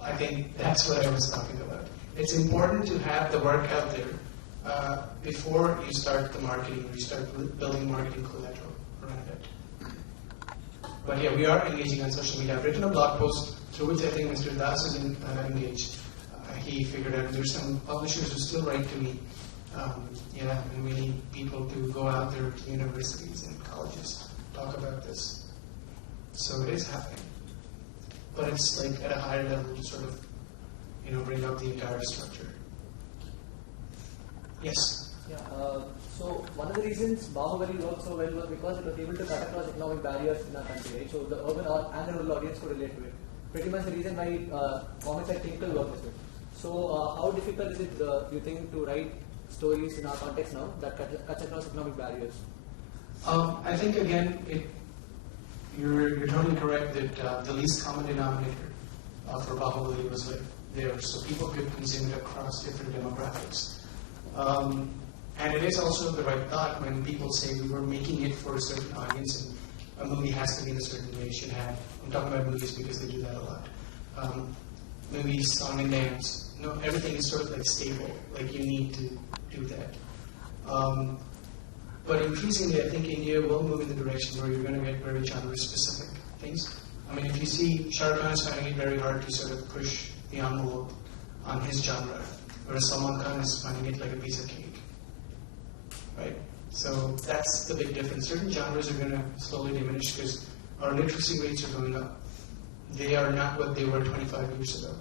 I think that's what I was talking about. It's important to have the work out there before you start the marketing, or you start building marketing collateral around it. But yeah, we are engaging on social media. I've written a blog post through which I think Mr. Das is engaged. He figured out there's some publishers who still write to me. And we need people to go out there to universities and colleges, talk about this. So it is happening. But it's like at a higher level to sort of, bring up the entire structure. Yes? Yeah, so one of the reasons Bahubali worked so well was because it was able to cut across economic barriers in our country, right? So the urban and the rural audience could relate to it. Pretty much the reason why comics like Tinkle work as well. So how difficult is it, you think, to write stories in our context now that cuts across economic barriers? I think, again, you're totally correct that the least common denominator for Bahubali was there, so people could consume it across different demographics. And it is also the right thought when people say we were making it for a certain audience and a movie has to be in a certain way it should have. I'm talking about movies because they do that a lot. Movies, song and dance, everything is sort of like stable, like you need to do that. But increasingly, I think India will move in the direction where you're going to get very genre-specific things. I mean, if you see Shah Rukh Khan is finding it very hard to sort of push the envelope on his genre, whereas Salman Khan is finding it like a piece of cake, right? So that's the big difference. Certain genres are going to slowly diminish because our literacy rates are going up. They are not what they were 25 years ago.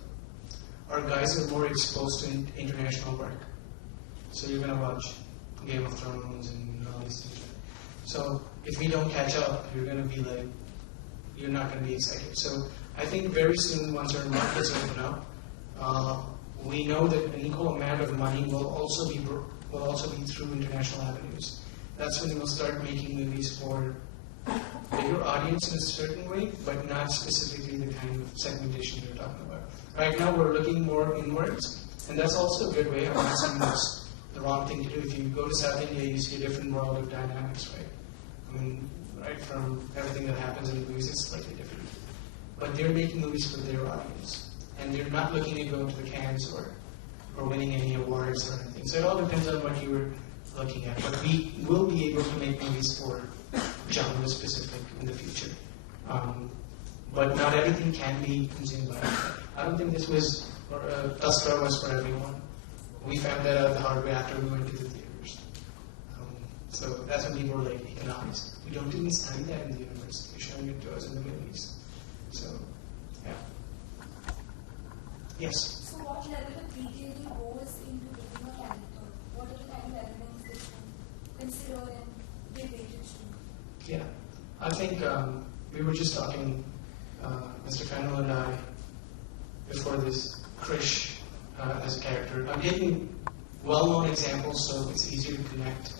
Our guys are more exposed to international work. So you're going to watch Game of Thrones and all these things. So if we don't catch up, you're going to be like, you're not going to be excited. So I think very soon, once our markets open up, we know that an equal amount of money will also be through international avenues. That's when we'll start making movies for bigger audience in a certain way, but not specifically the kind of segmentation you're talking about. Right now, we're looking more inwards, and that's also a good way. I'm not saying that's the wrong thing to do. If you go to South India, you see a different world of dynamics, right? I mean, right from everything that happens in the movies, it's slightly different. But they're making movies for their audience. And they're not looking at going to the Cannes or winning any awards or anything. So it all depends on what you're looking at. But we will be able to make movies for genre specific in the future. But not everything can be consumed by everyone. I don't think this was, Tuskar was for everyone. We found that out the hard way after we went to the theaters. So that's when people were like, economics. We don't even study that in the university. You're showing it to us in the movies. So, yeah. Yes? So what level of detailing goes into building a character? What are the kind of elements that you consider and give weightage to? Yeah. I think we were just talking, Mr. Fennel and I, before this, Krish as a character. I'm taking well-known examples so it's easier to connect.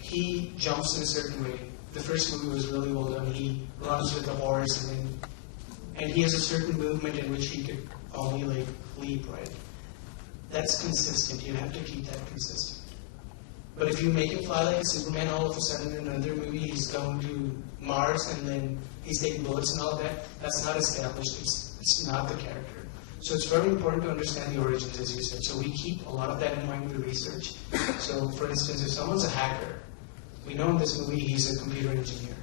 He jumps in a certain way. The first movie was really well done. He runs with the horse and he has a certain movement in which he could only like leap, right? That's consistent. You have to keep that consistent. But if you make him fly like Superman, all of a sudden in another movie he's going to Mars and then he's taking bullets and all that, that's not established. It's not the character. So it's very important to understand the origins, as you said. So we keep a lot of that in mind with research. So for instance, if someone's a hacker, we know in this movie he's a computer engineer.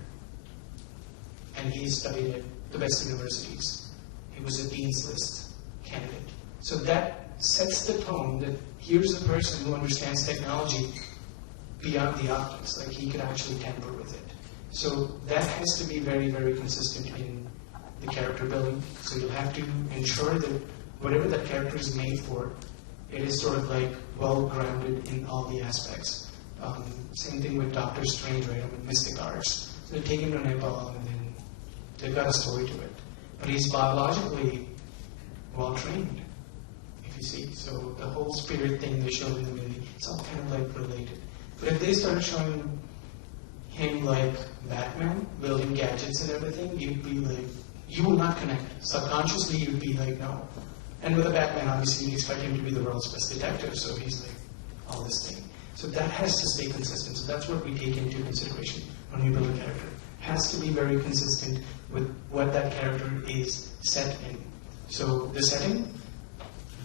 And he studied at the best universities. He was a Dean's List candidate. So that sets the tone that here's a person who understands technology beyond the optics. Like he could actually tamper with it. So that has to be very, very consistent in the character building. So you'll have to ensure that whatever that character is made for, it is sort of like well grounded in all the aspects. Same thing with Doctor Strange, right? I mean, mystic arts. So they take him to Nepal and then they've got a story to it. But he's biologically well trained, if you see. So the whole spirit thing they showed in the movie, it's all kind of like related. But if they started showing him like Batman, building gadgets and everything, you'd be like, you will not connect. Subconsciously, you'd be like, no. And with a Batman, obviously, you expect him to be the world's best detective, so he's like, all this thing. So that has to stay consistent. So that's what we take into consideration when we build a character. It has to be very consistent with what that character is set in. So the setting,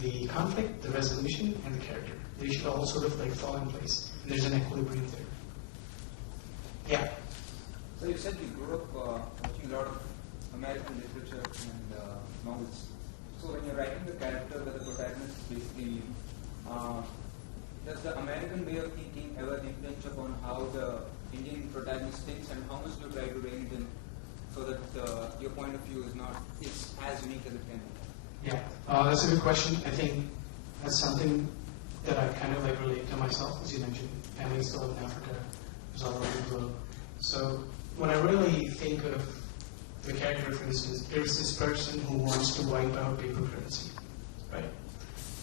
the conflict, the resolution, and the character. They should all sort of like fall in place. And there's an equilibrium there. Yeah? So you said you grew up watching a lot of American literature and novels. So when you're writing the character where the protagonist is basically you, does the American way of thinking ever influence upon how the Indian protagonist thinks, and how much do you try to rein it in so that your point of view is as unique as it can be? Yeah, that's a good question. I think that's something that I kind of like relate to myself, as you mentioned. Family still live in Africa, there's all over the globe. So when I really think of the character, for instance, there's this person who wants to wipe out paper currency, right?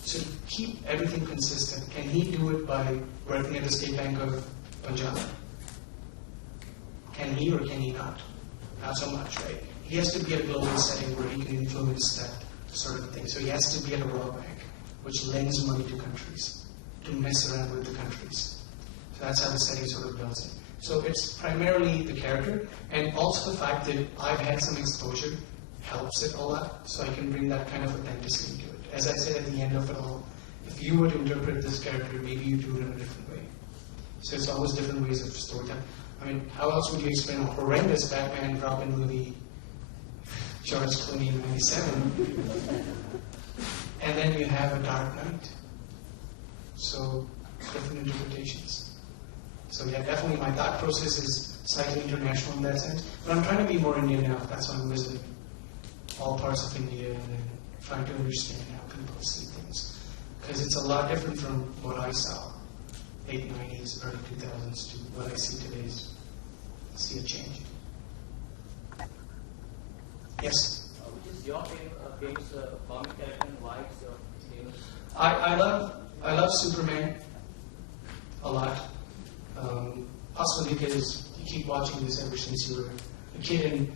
So to keep everything consistent, can he do it by working at the State Bank of Punjab? Can he or can he not? Not so much, right? He has to be at a global setting where he can influence that sort of thing. So he has to be at a World Bank, which lends money to countries, to mess around with the countries. So that's how the setting sort of builds it. So it's primarily the character, and also the fact that I've had some exposure helps it a lot, so I can bring that kind of authenticity to it. As I said at the end of it all, if you were to interpret this character, maybe you do it in a different way. So it's always different ways of storytelling. I mean, how else would you explain a horrendous Batman and Robin movie, George Clooney in '97, and then you have a Dark Knight? So different interpretations. So yeah, definitely my thought process is slightly international in that sense. But I'm trying to be more Indian now. That's why I'm visiting all parts of India and then trying to understand how people see things. Because it's a lot different from what I saw, late 90s, early 2000s, to what I see today. I see a change. Yes? Which is your famous comic character and why it's your famous? I love Superman a lot. Possibly because you keep watching this ever since you were a kid, and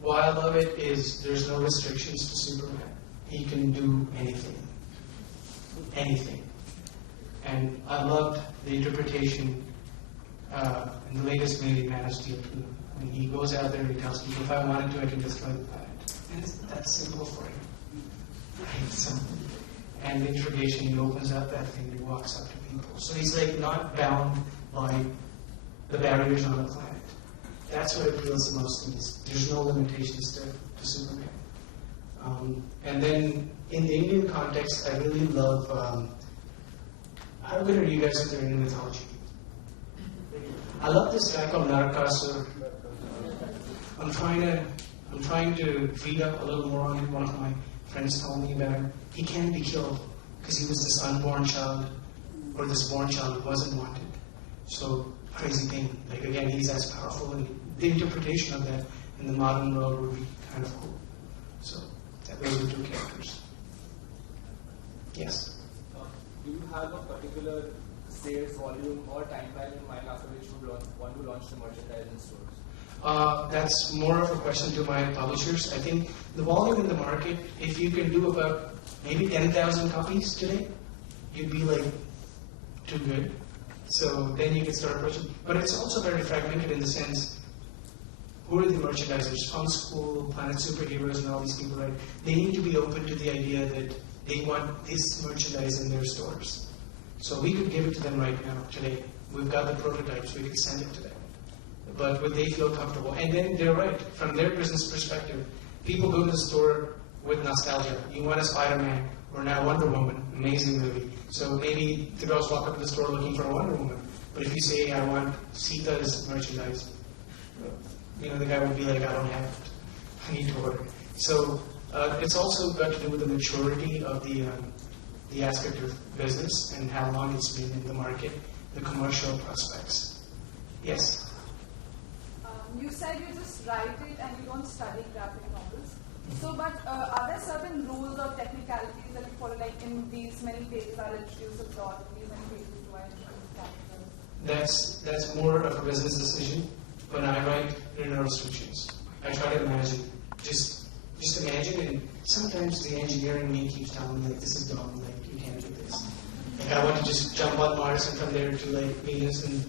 why I love it is there's no restrictions to Superman. He can do anything. Anything. And I loved the interpretation in the latest movie, Man of Steel 2. When he goes out there and he tells people, if I wanted to, I can destroy the planet. And it's that simple for him. Right? So, and the interrogation, he opens up that thing, he walks up to people. So he's like not bound by the barriers on the planet. That's what appeals the most to me. There's no limitations to Superman. And then in the Indian context, I really love. How good are you guys with their Indian mythology? I love this guy called Narakasur. I'm trying to read up a little more on him. One of my friends told me about him. He can be killed because he was this unborn child, or this born child who wasn't wanted. So crazy thing. Like again, he's as powerful, and the interpretation of that in the modern world would be kind of cool. So those are the two characters. Yes. Do you have a particular sales volume or timeline in mind after which you want to launch the merchandise in stores? That's more of a question to my publishers. I think the volume in the market, if you can do about maybe 10,000 copies today, you'd be like too good. So then you can start approaching. But it's also very fragmented in the sense, who are the merchandisers? Fun School, Planet Superheroes, and all these people, right? They need to be open to the idea that they want this merchandise in their stores. So we could give it to them right now, today. We've got the prototypes, we could send it to them. But would they feel comfortable? And then they're right, from their business perspective, people go to the store with nostalgia. You want a Spider-Man, or now Wonder Woman, amazing movie. So maybe the girls walk up to the store looking for a Wonder Woman. But if you say, I want Sita's merchandise, the guy would be like, I don't have it. I need to order it. So it's also got to do with the maturity of the aspect of business and how long it's been in the market, the commercial prospects. Yes? You said you just write it and you don't study graphic novels. So, but are there certain rules or technicalities that you follow, like in these many pages I'll introduce a plot, in these many pages do I introduce characters? That's more of a business decision. When I write, there are no restrictions. I try to imagine. Just imagine, and sometimes the engineering me keeps telling me, like, this is dumb, like, you can't do this. Like, I want to just jump on Mars and from there to, like, Venus and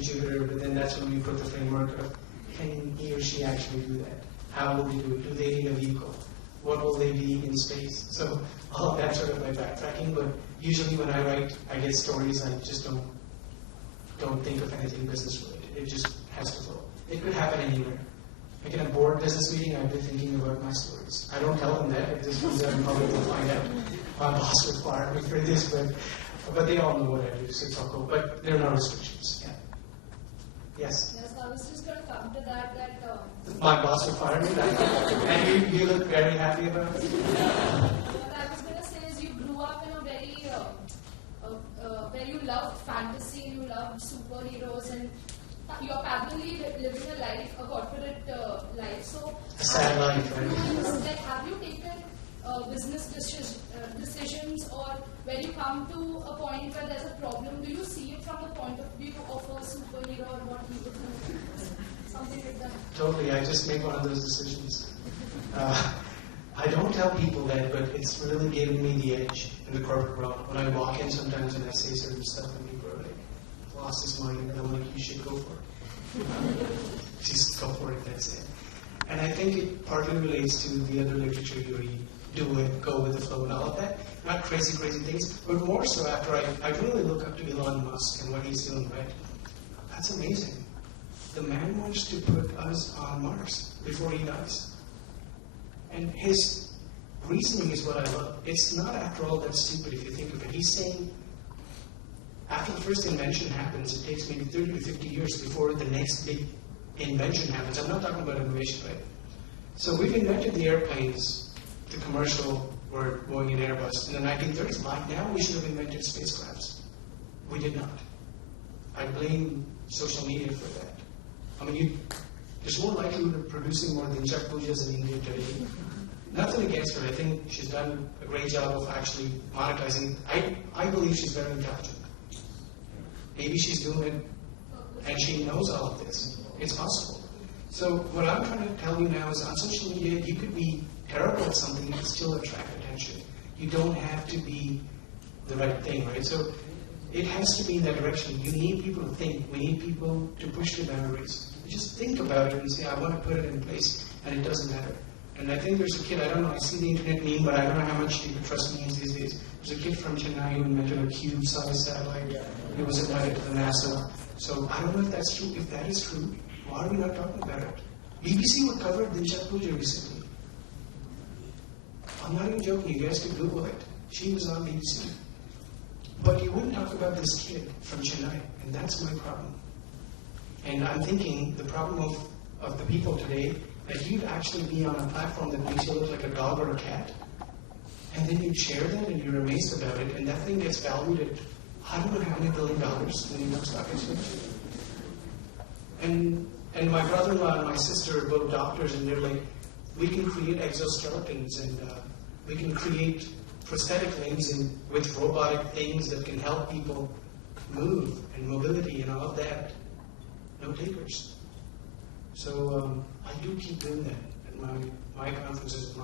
Jupiter, but then that's when we put the framework of, can he or she actually do that? How will they do it? Do they need a vehicle? What will they be in space? So all of that sort of like backtracking, but usually when I write, I get stories, I just don't think of anything business related. It just has to flow. It could happen anywhere. Like in a board business meeting, I've been thinking about my stories. I don't tell them that. If this comes out in public, they'll find out. My boss would fire me for this, but they all know what I do, so it's all cool. But there are no restrictions. Yeah. Yes? Yes, I was just going to come to that. My boss would fire me, and you look very happy about it. What I was going to say is you grew up in a very, where you loved fantasy, you loved superheroes, and you're parallelly living a life, a corporate life. So, a sad life, right? Like, have you taken business decisions, or when you come to a point where there's a problem, do you see it from the point of view of a superhero or what he would do? Something like that. Totally, I just make one of those decisions. I don't tell people that, but it's really given me the edge in the corporate world. When I walk in sometimes and I say certain stuff and people are like, lost his mind, and I'm like, you should go for it. Just go for it, that's it. And I think it partly relates to the other literature you read. Do it, go with the flow and all of that. Not crazy things, but more so after I really look up to Elon Musk and what he's doing, right? That's amazing. The man wants to put us on Mars before he dies. And his reasoning is what I love. It's not, after all, that stupid if you think of it. He's saying, after the first invention happens, it takes maybe 30 to 50 years before the next big invention happens. I'm not talking about innovation, right? So we've invented the airplanes, the commercial were Boeing and Airbus in the 1930s. By now we should have invented spacecrafts. We did not. I blame social media for that. I mean, there's more likelihood of producing more than Jack Poojas in India today. Nothing against her. I think she's done a great job of actually monetizing. I believe she's very intelligent. Maybe she's doing it and she knows all of this. It's possible. So what I'm trying to tell you now is on social media, you could be terrible at something, you can still attract attention. You don't have to be the right thing, right? So it has to be in that direction. You need people to think. We need people to push the boundaries. You just think about it and say, I want to put it in place, and it doesn't matter. And I think there's a kid, I don't know, I see the internet meme, but I don't know how much you can trust memes these days. There's a kid from Chennai who invented a cube-sized satellite. He was invited to the NASA. So I don't know if that's true. If that is true, why are we not talking about it? BBC would cover Dilshad Pooja recently. I'm not even joking, you guys can Google it. She was on BBC. But you wouldn't talk about this kid from Chennai, and that's my problem. And I'm thinking the problem of the people today, that you'd actually be on a platform that makes you look like a dog or a cat, and then you share that and you're amazed about it, and that thing gets valued at I don't know how many $1 billion in the New York Stock Exchange. And my brother-in-law and my sister are both doctors, and they're like, we can create exoskeletons and we can create prosthetic limbs with robotic things that can help people move and mobility and all of that. No takers. So I do keep doing that at my conferences,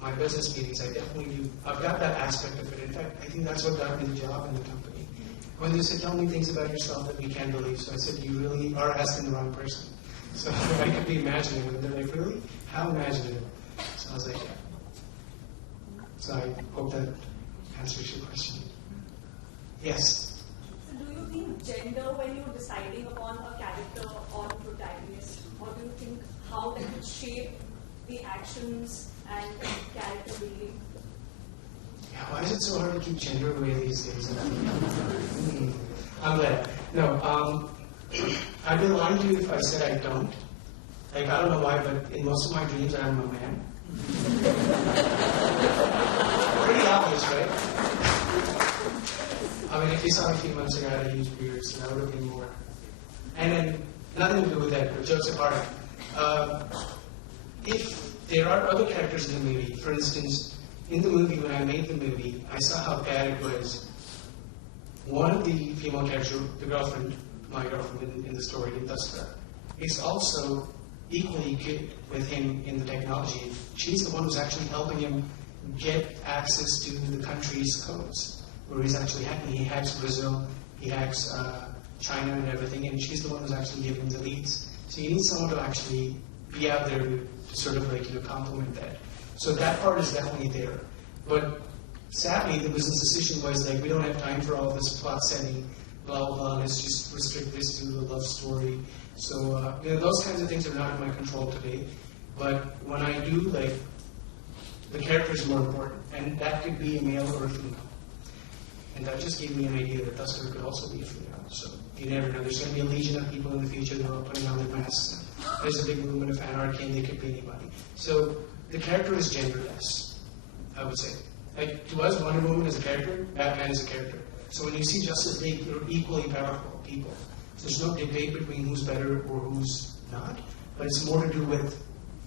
my business meetings. I definitely do. I've got that aspect of it. In fact, I think that's what got me the job in the company. When they said, tell me things about yourself that we can't believe. So I said, you really are asking the wrong person. So I could be imaginative. And they're like, really? How imaginative? So I was like, yeah. So I hope that answers your question. Yes? So do you think gender when you're deciding upon a character or a protagonist, or do you think how that would shape the actions and character building? Yeah, why is it so hard to keep gender away these days? I'm glad. No, I'd be lying to you if I said I don't. Like, I don't know why, but in most of my dreams, I'm a man. Pretty obvious, right? I mean, if you saw me a few months ago, I had a huge beard, so that would have been more. And then, nothing to do with that, but jokes apart. If there are other characters in the movie, for instance, in the movie, when I made the movie, I saw how bad it was. One of the female characters, the girlfriend, my girlfriend in the story, Dastra, is also equally good with him in the technology. She's the one who's actually helping him get access to the country's codes, where he's actually hacking. He hacks Brazil, he hacks China and everything, and she's the one who's actually giving the leads. So you need someone to actually be out there to sort of like, complement that. So that part is definitely there. But sadly, the business decision was like, we don't have time for all this plot setting, blah, blah, blah, let's just restrict this to a love story. So, those kinds of things are not in my control today. But when I do, like, the character is more important. And that could be a male or a female. And that just gave me an idea that Tusker could also be a female. So you never know. There's going to be a legion of people in the future that are putting on their masks. There's a big movement of anarchy, and they could be anybody. So the character is genderless, I would say. Like, to us, Wonder Woman is a character, Batman is a character. So when you see Justice League, they're equally powerful people. So there's no debate between who's better or who's not, but it's more to do with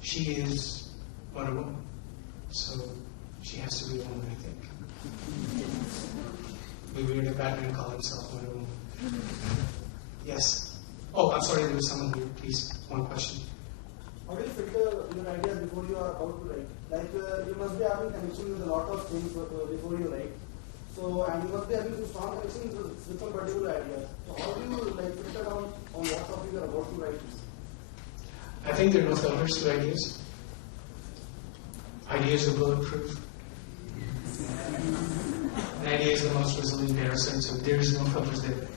she is Wonder Woman. So she has to be a woman, I think. It'd be weird if Batman called himself Wonder Woman. Yes? Oh, I'm sorry, there was someone here. Please, one question. How do you filter your ideas before you are about to write? Like, you must be having connection with a lot of things before you write. So, and you must be having some strong connections with some particular ideas. So, how do you filter down on what topic you are about to write? I think there are no filters to ideas. Ideas are bulletproof. An idea is the most resilient parasite, so there is no filters there.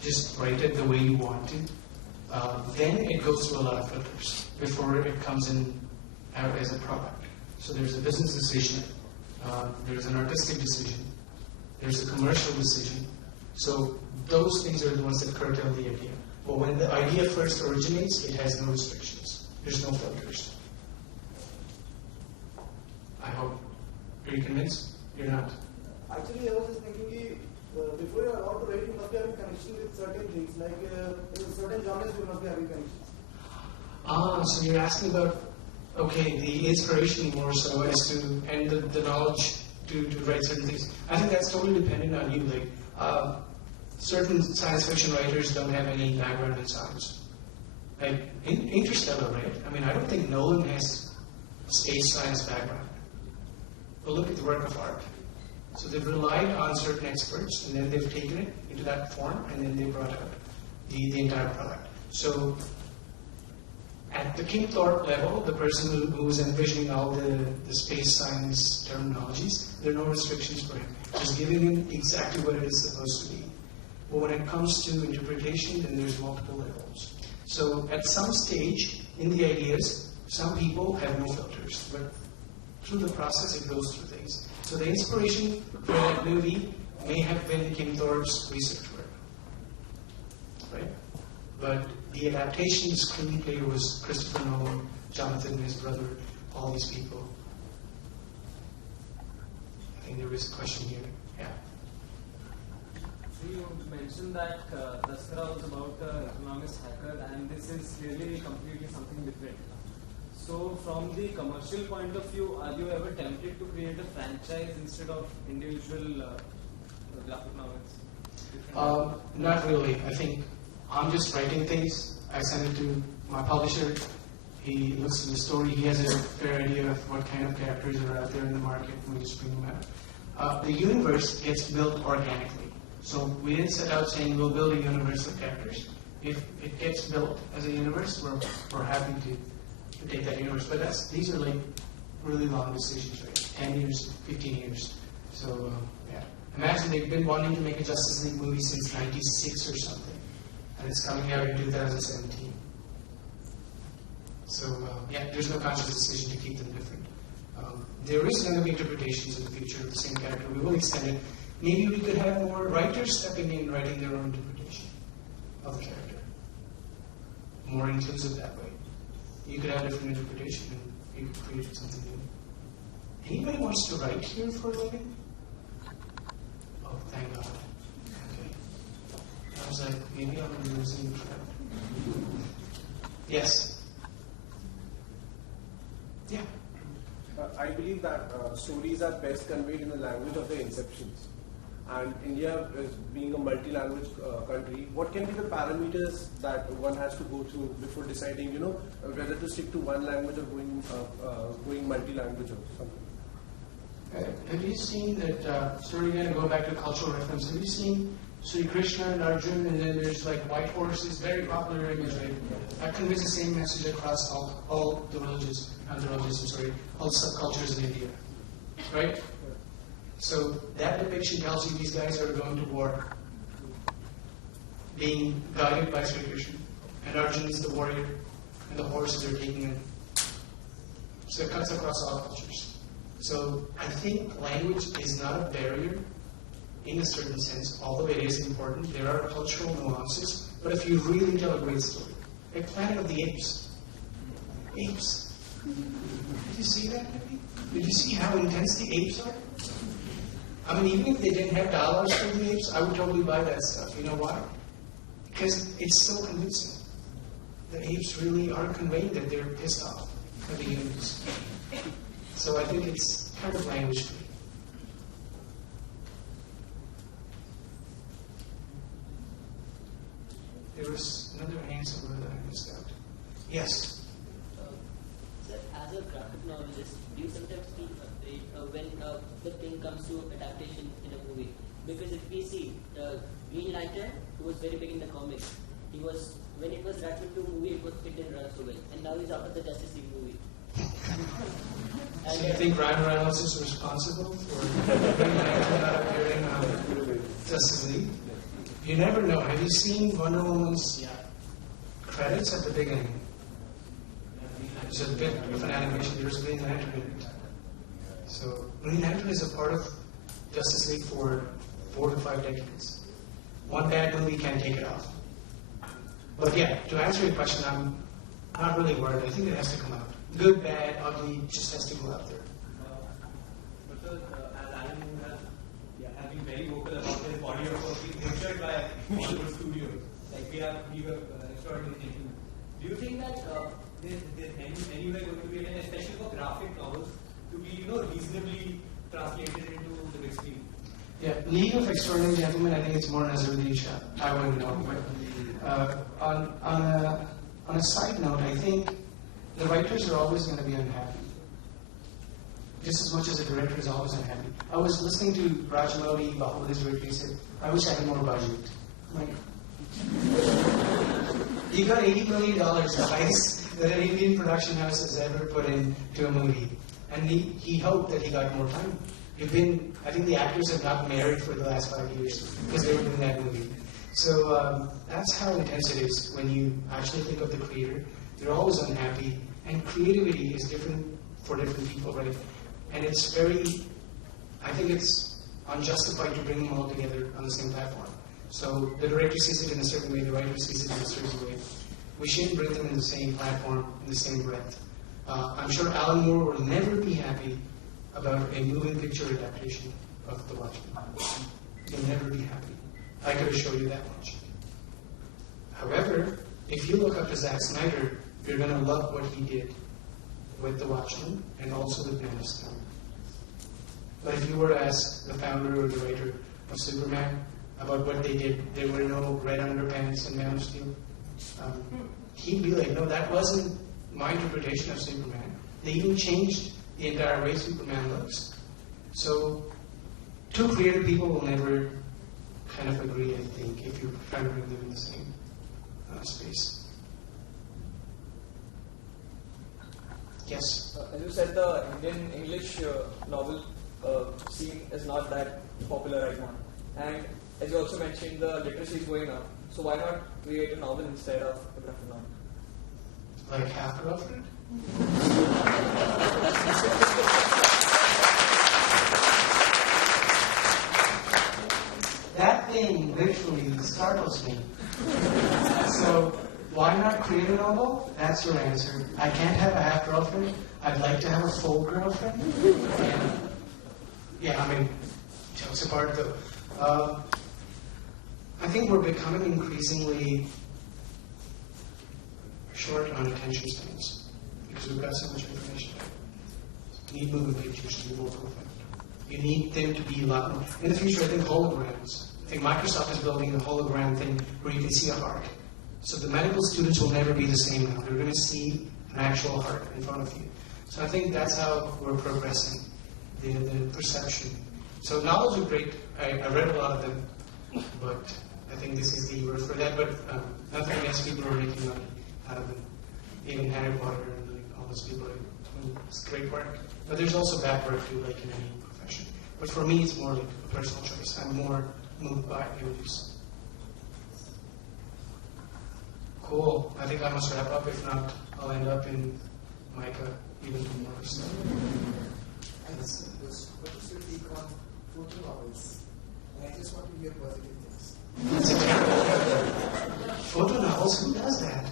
Just write it the way you want to. Then it goes through a lot of filters before it comes in out as a product. So there's a business decision, there's an artistic decision, there's a commercial decision. So those things are the ones that curtail the idea. But when the idea first originates, it has no restrictions. There's no filters. I hope. Are you convinced? You're not. Actually, I was just thinking, before you are allowed to write, you must be having connection with certain things. Like in certain genres, you must be having connections. So you're asking about, okay, the inspiration more so as to, and the knowledge to write certain things. I think that's totally dependent on you. Like, certain science fiction writers don't have any background in science. Like, Interstellar, right? I mean, I don't think Nolan has space science background. But look at the work of art. So they've relied on certain experts, and then they've taken it into that form, and then they brought out the entire product. So at the King Thorpe level, the person who was envisioning all the space science terminologies, there are no restrictions for him. Just giving him exactly what it is supposed to be. But when it comes to interpretation, then there's multiple levels. So at some stage in the ideas, some people have no filters, but through the process it goes through things. So the inspiration for that movie may have been King Thorpe's research work, right? But the adaptation, the screenplay was Christopher Nolan, Jonathan, his brother, all these people. I think there was a question here. Yeah. So you mentioned that Daskara was about an economist hacker, and this is really completely something different. So from the commercial point of view, are you ever tempted to create a franchise instead of individual graphic novels? Not really. I think I'm just writing things. I send it to my publisher. He looks at the story. He has a fair idea of what kind of characters are out there in the market, and we just bring them out. The universe gets built organically. So we didn't set out saying we'll build a universe of characters. If it gets built as a universe, we're happy to take that universe. But these are like really long decisions, right? 10 years, 15 years. So, yeah. Imagine they've been wanting to make a Justice League movie since 96 or something. And it's coming out in 2017. So, yeah, there's no conscious decision to keep them different. There is going to be interpretations in the future of the same character. We will extend it. Maybe we could have more writers stepping in, writing their own interpretation of the character. More inclusive that way. You could have different interpretation and you could create something new. Anybody wants to write here for a living? Oh, thank God. Okay. I was like, maybe I'm losing the trend. Yes. Yeah. I believe that stories are best conveyed in the language of their inceptions. And India is being a multi-language country, what can be the parameters that one has to go through before deciding, whether to stick to one language or going multi-language or something? Have you seen that, so we're going to go back to cultural reference, have you seen Sri Krishna and Arjun, and then there's like white horses, very popular image, right? That conveys the same message across all the religions, all the subcultures in India, right? So that depiction tells you these guys are going to war, being guided by Sri Krishna, and Arjun is the warrior, and the horses are taking it. So it cuts across all cultures. So I think language is not a barrier in a certain sense, although it is important. There are cultural nuances, but if you really tell a great story, like Planet of the Apes. Apes. Did you see that movie? Did you see how intense the apes are? I mean, even if they didn't have dollars for the apes, I would totally buy that stuff. You know why? Because it's so convincing. The apes really are conveying that they're pissed off at the humans. So I think it's kind of language free. There was another answer that I missed out. Yes? Sir, as a graphic novelist, do you sometimes feel afraid when the thing comes to adaptation in a movie? Because if we see Green Lantern, who was very big in the comics, when it was wrapped into a movie, it didn't run so well. And now he's out of the Justice League movie. So you think Ryan Reynolds is responsible for Green Lantern not appearing on Justice League? You never know. Have you seen Wonder Woman's credits at the beginning? There's a bit of an animation. There's Green Lantern in it. So Green Lantern is a part of Justice League for 4 to 5 decades. One bad movie can take it off. But yeah, to answer your question, I'm not really worried. I think it has to come out. Good, bad, ugly, just has to go out there. But as Alan Moore has been very vocal about his body of work being pictured by Hollywood studios, like we were extraordinary thinking. Do you think that there's anywhere going to be, and especially for graphic novels, to be reasonably translated into the big screen? Yeah, League of Extraordinary Gentlemen, I think it's more Nazarudin. I wouldn't know. But on a side note, I think the writers are always going to be unhappy. Just as much as the director is always unhappy. I was listening to Rajamouli Bahubali's review. He said, I wish I had more budget. I'm like, you got $80 million, guys, that an Indian production house has ever put into a movie. And he hoped that he got more time. I think the actors have not married for the last 5 years because they were doing that movie. So that's how intense it is when you actually think of the creator. They're always unhappy, and creativity is different for different people, right? And it's I think it's unjustified to bring them all together on the same platform. So the director sees it in a certain way, the writer sees it in a certain way. We shouldn't bring them in the same platform, in the same breath. I'm sure Alan Moore will never be happy about a moving picture adaptation of The Watchmen. He'll never be happy. I could assure you that much. However, if you look up to Zack Snyder, you're going to love what he did with The Watchmen and also with Man of Steel. But if you were to ask the founder or the writer of Superman about what they did, there were no red underpants in Man of Steel, he'd be like, no, that wasn't my interpretation of Superman. They even changed the entire way Superman looks. So, two creative people will never kind of agree, I think, if you're trying to bring them in the same space. Yes? As you said, the Indian English novel scene is not that popular right now. And as you also mentioned, the literacy is going up. So why not create a novel instead of a graphic novel? Like Half-Girlfriend? That thing literally startles me. So, why not create a novel? That's your answer. I can't have a half-girlfriend. I'd like to have a full girlfriend. And, yeah, I mean, jokes apart though. I think we're becoming increasingly short on attention spans because we've got so much information. You need moving pictures to be more profound. You need them to be a lot more. In the future, I think holograms. I think Microsoft is building a hologram thing where you can see a heart. So the medical students will never be the same now. They're going to see an actual heart in front of you. So I think that's how we're progressing, the perception. So novels are great. I read a lot of them, but I think this is the word for that. But nothing against people who are making money out of them. Even Harry Potter and all those people. It's great work. But there's also bad work too, like in any profession. But for me, it's more like a personal choice. I'm more moved by images. Cool. I think I must wrap up. If not, I'll end up in MICA even tomorrow. So. What is your take on photo novels? And I just want to hear positive things. That's a terrible photo novels? Who does that?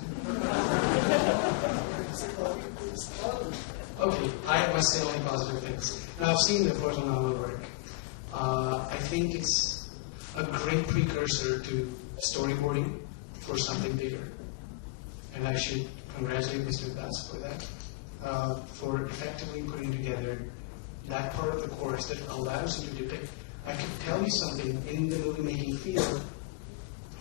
Okay, I must say only positive things. Now, I've seen the photo novel work. I think it's a great precursor to storyboarding for something bigger. And I should congratulate Mr. Das for that, for effectively putting together that part of the course that allows you to depict. I can tell you something in the movie-making field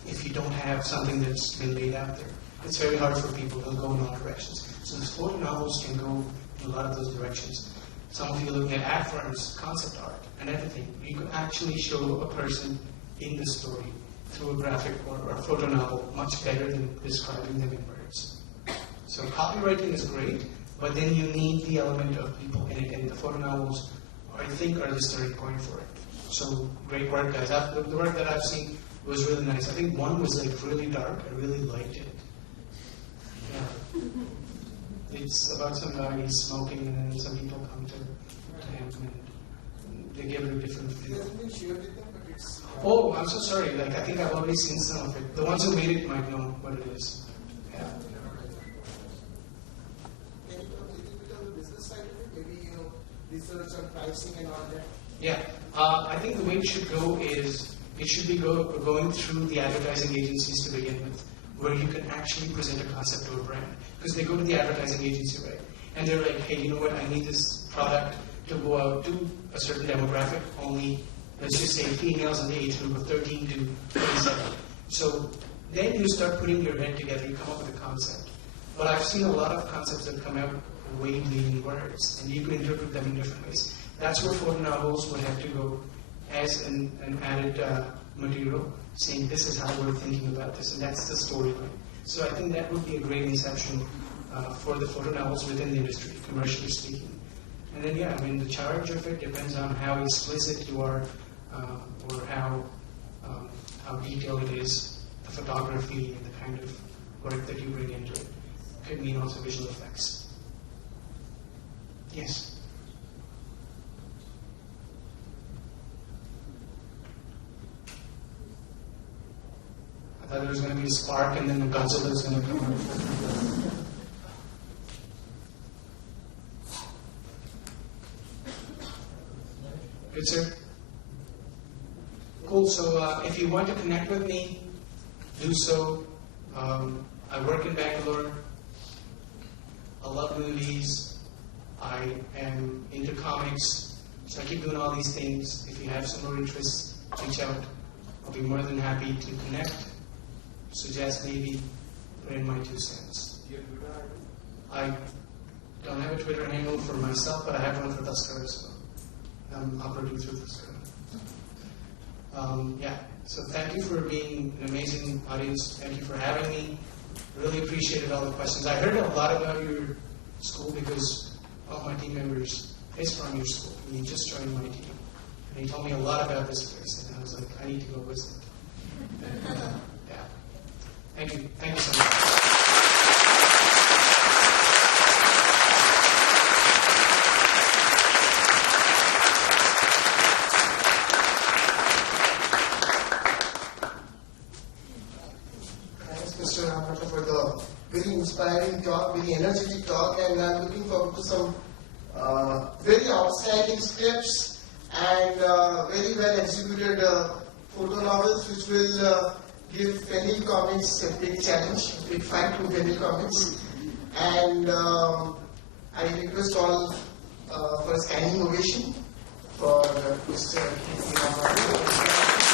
if you don't have something that's been laid out there. It's very hard for people to go in all directions. So the photo novels can go in a lot of those directions. Some of you are looking at ad firms, concept art, and everything. You can actually show a person in the story through a graphic or a photo novel much better than describing them in words. So copywriting is great, but then you need the element of people in it, and the photo novels, I think, are the starting point for it. So great work, guys. The work that I've seen was really nice. I think one was like really dark. I really liked it. Yeah. It's about some guy he's smoking, and then some people come to him, and they give it a different feel. It hasn't been shared with them, but it's Oh, I'm so sorry. Like, I think I've already seen some of it. The ones who made it might know what it is. Yeah. Can you talk a little bit on the business side of it? Maybe, research on pricing and all that? Yeah. I think the way it should go is, it should be going through the advertising agencies to begin with, where you can actually present a concept to a brand. Because they go to the advertising agency, right? And they're like, hey, you know what, I need this product to go out to a certain demographic, only, let's just say, females in the age group of 13 to 27. So then you start putting your head together, you come up with a concept. But I've seen a lot of concepts that come out vaguely in words, and you can interpret them in different ways. That's where photo novels would have to go as an added material, saying this is how we're thinking about this, and that's the storyline. So I think that would be a great inception for the photo novels within the industry, commercially speaking. And then, yeah, I mean, the charge of it depends on how explicit you are, or how detailed it is, the photography and the kind of work that you bring into it. Could mean also visual effects. Yes? I thought there was going to be a spark and then the Godzilla was going to come out. Good, sir? Cool. So if you want to connect with me, do so. I work in Bangalore. I love movies. I am into comics. So I keep doing all these things. If you have similar interests, reach out. I'll be more than happy to connect, suggest maybe, put in my 2 cents. I don't have a Twitter handle for myself, but I have one for Tusker, so I'm operating through Tusker. Yeah, so thank you for being an amazing audience. Thank you for having me. Really appreciated all the questions. I heard a lot about your school because one of my team members is from your school. And he just joined my team. And he told me a lot about this place. And I was like, I need to go visit. And, yeah. Thank you. Thank you so much. Mr. Rambhatla, for the very inspiring talk, very energetic talk, and I'm looking forward to some very outstanding scripts and very well executed photo novels, which will give Penny Comics a big challenge, a big fight to Penny Comics. And I request all for a standing ovation for Mr. Kiriti Rambhatla.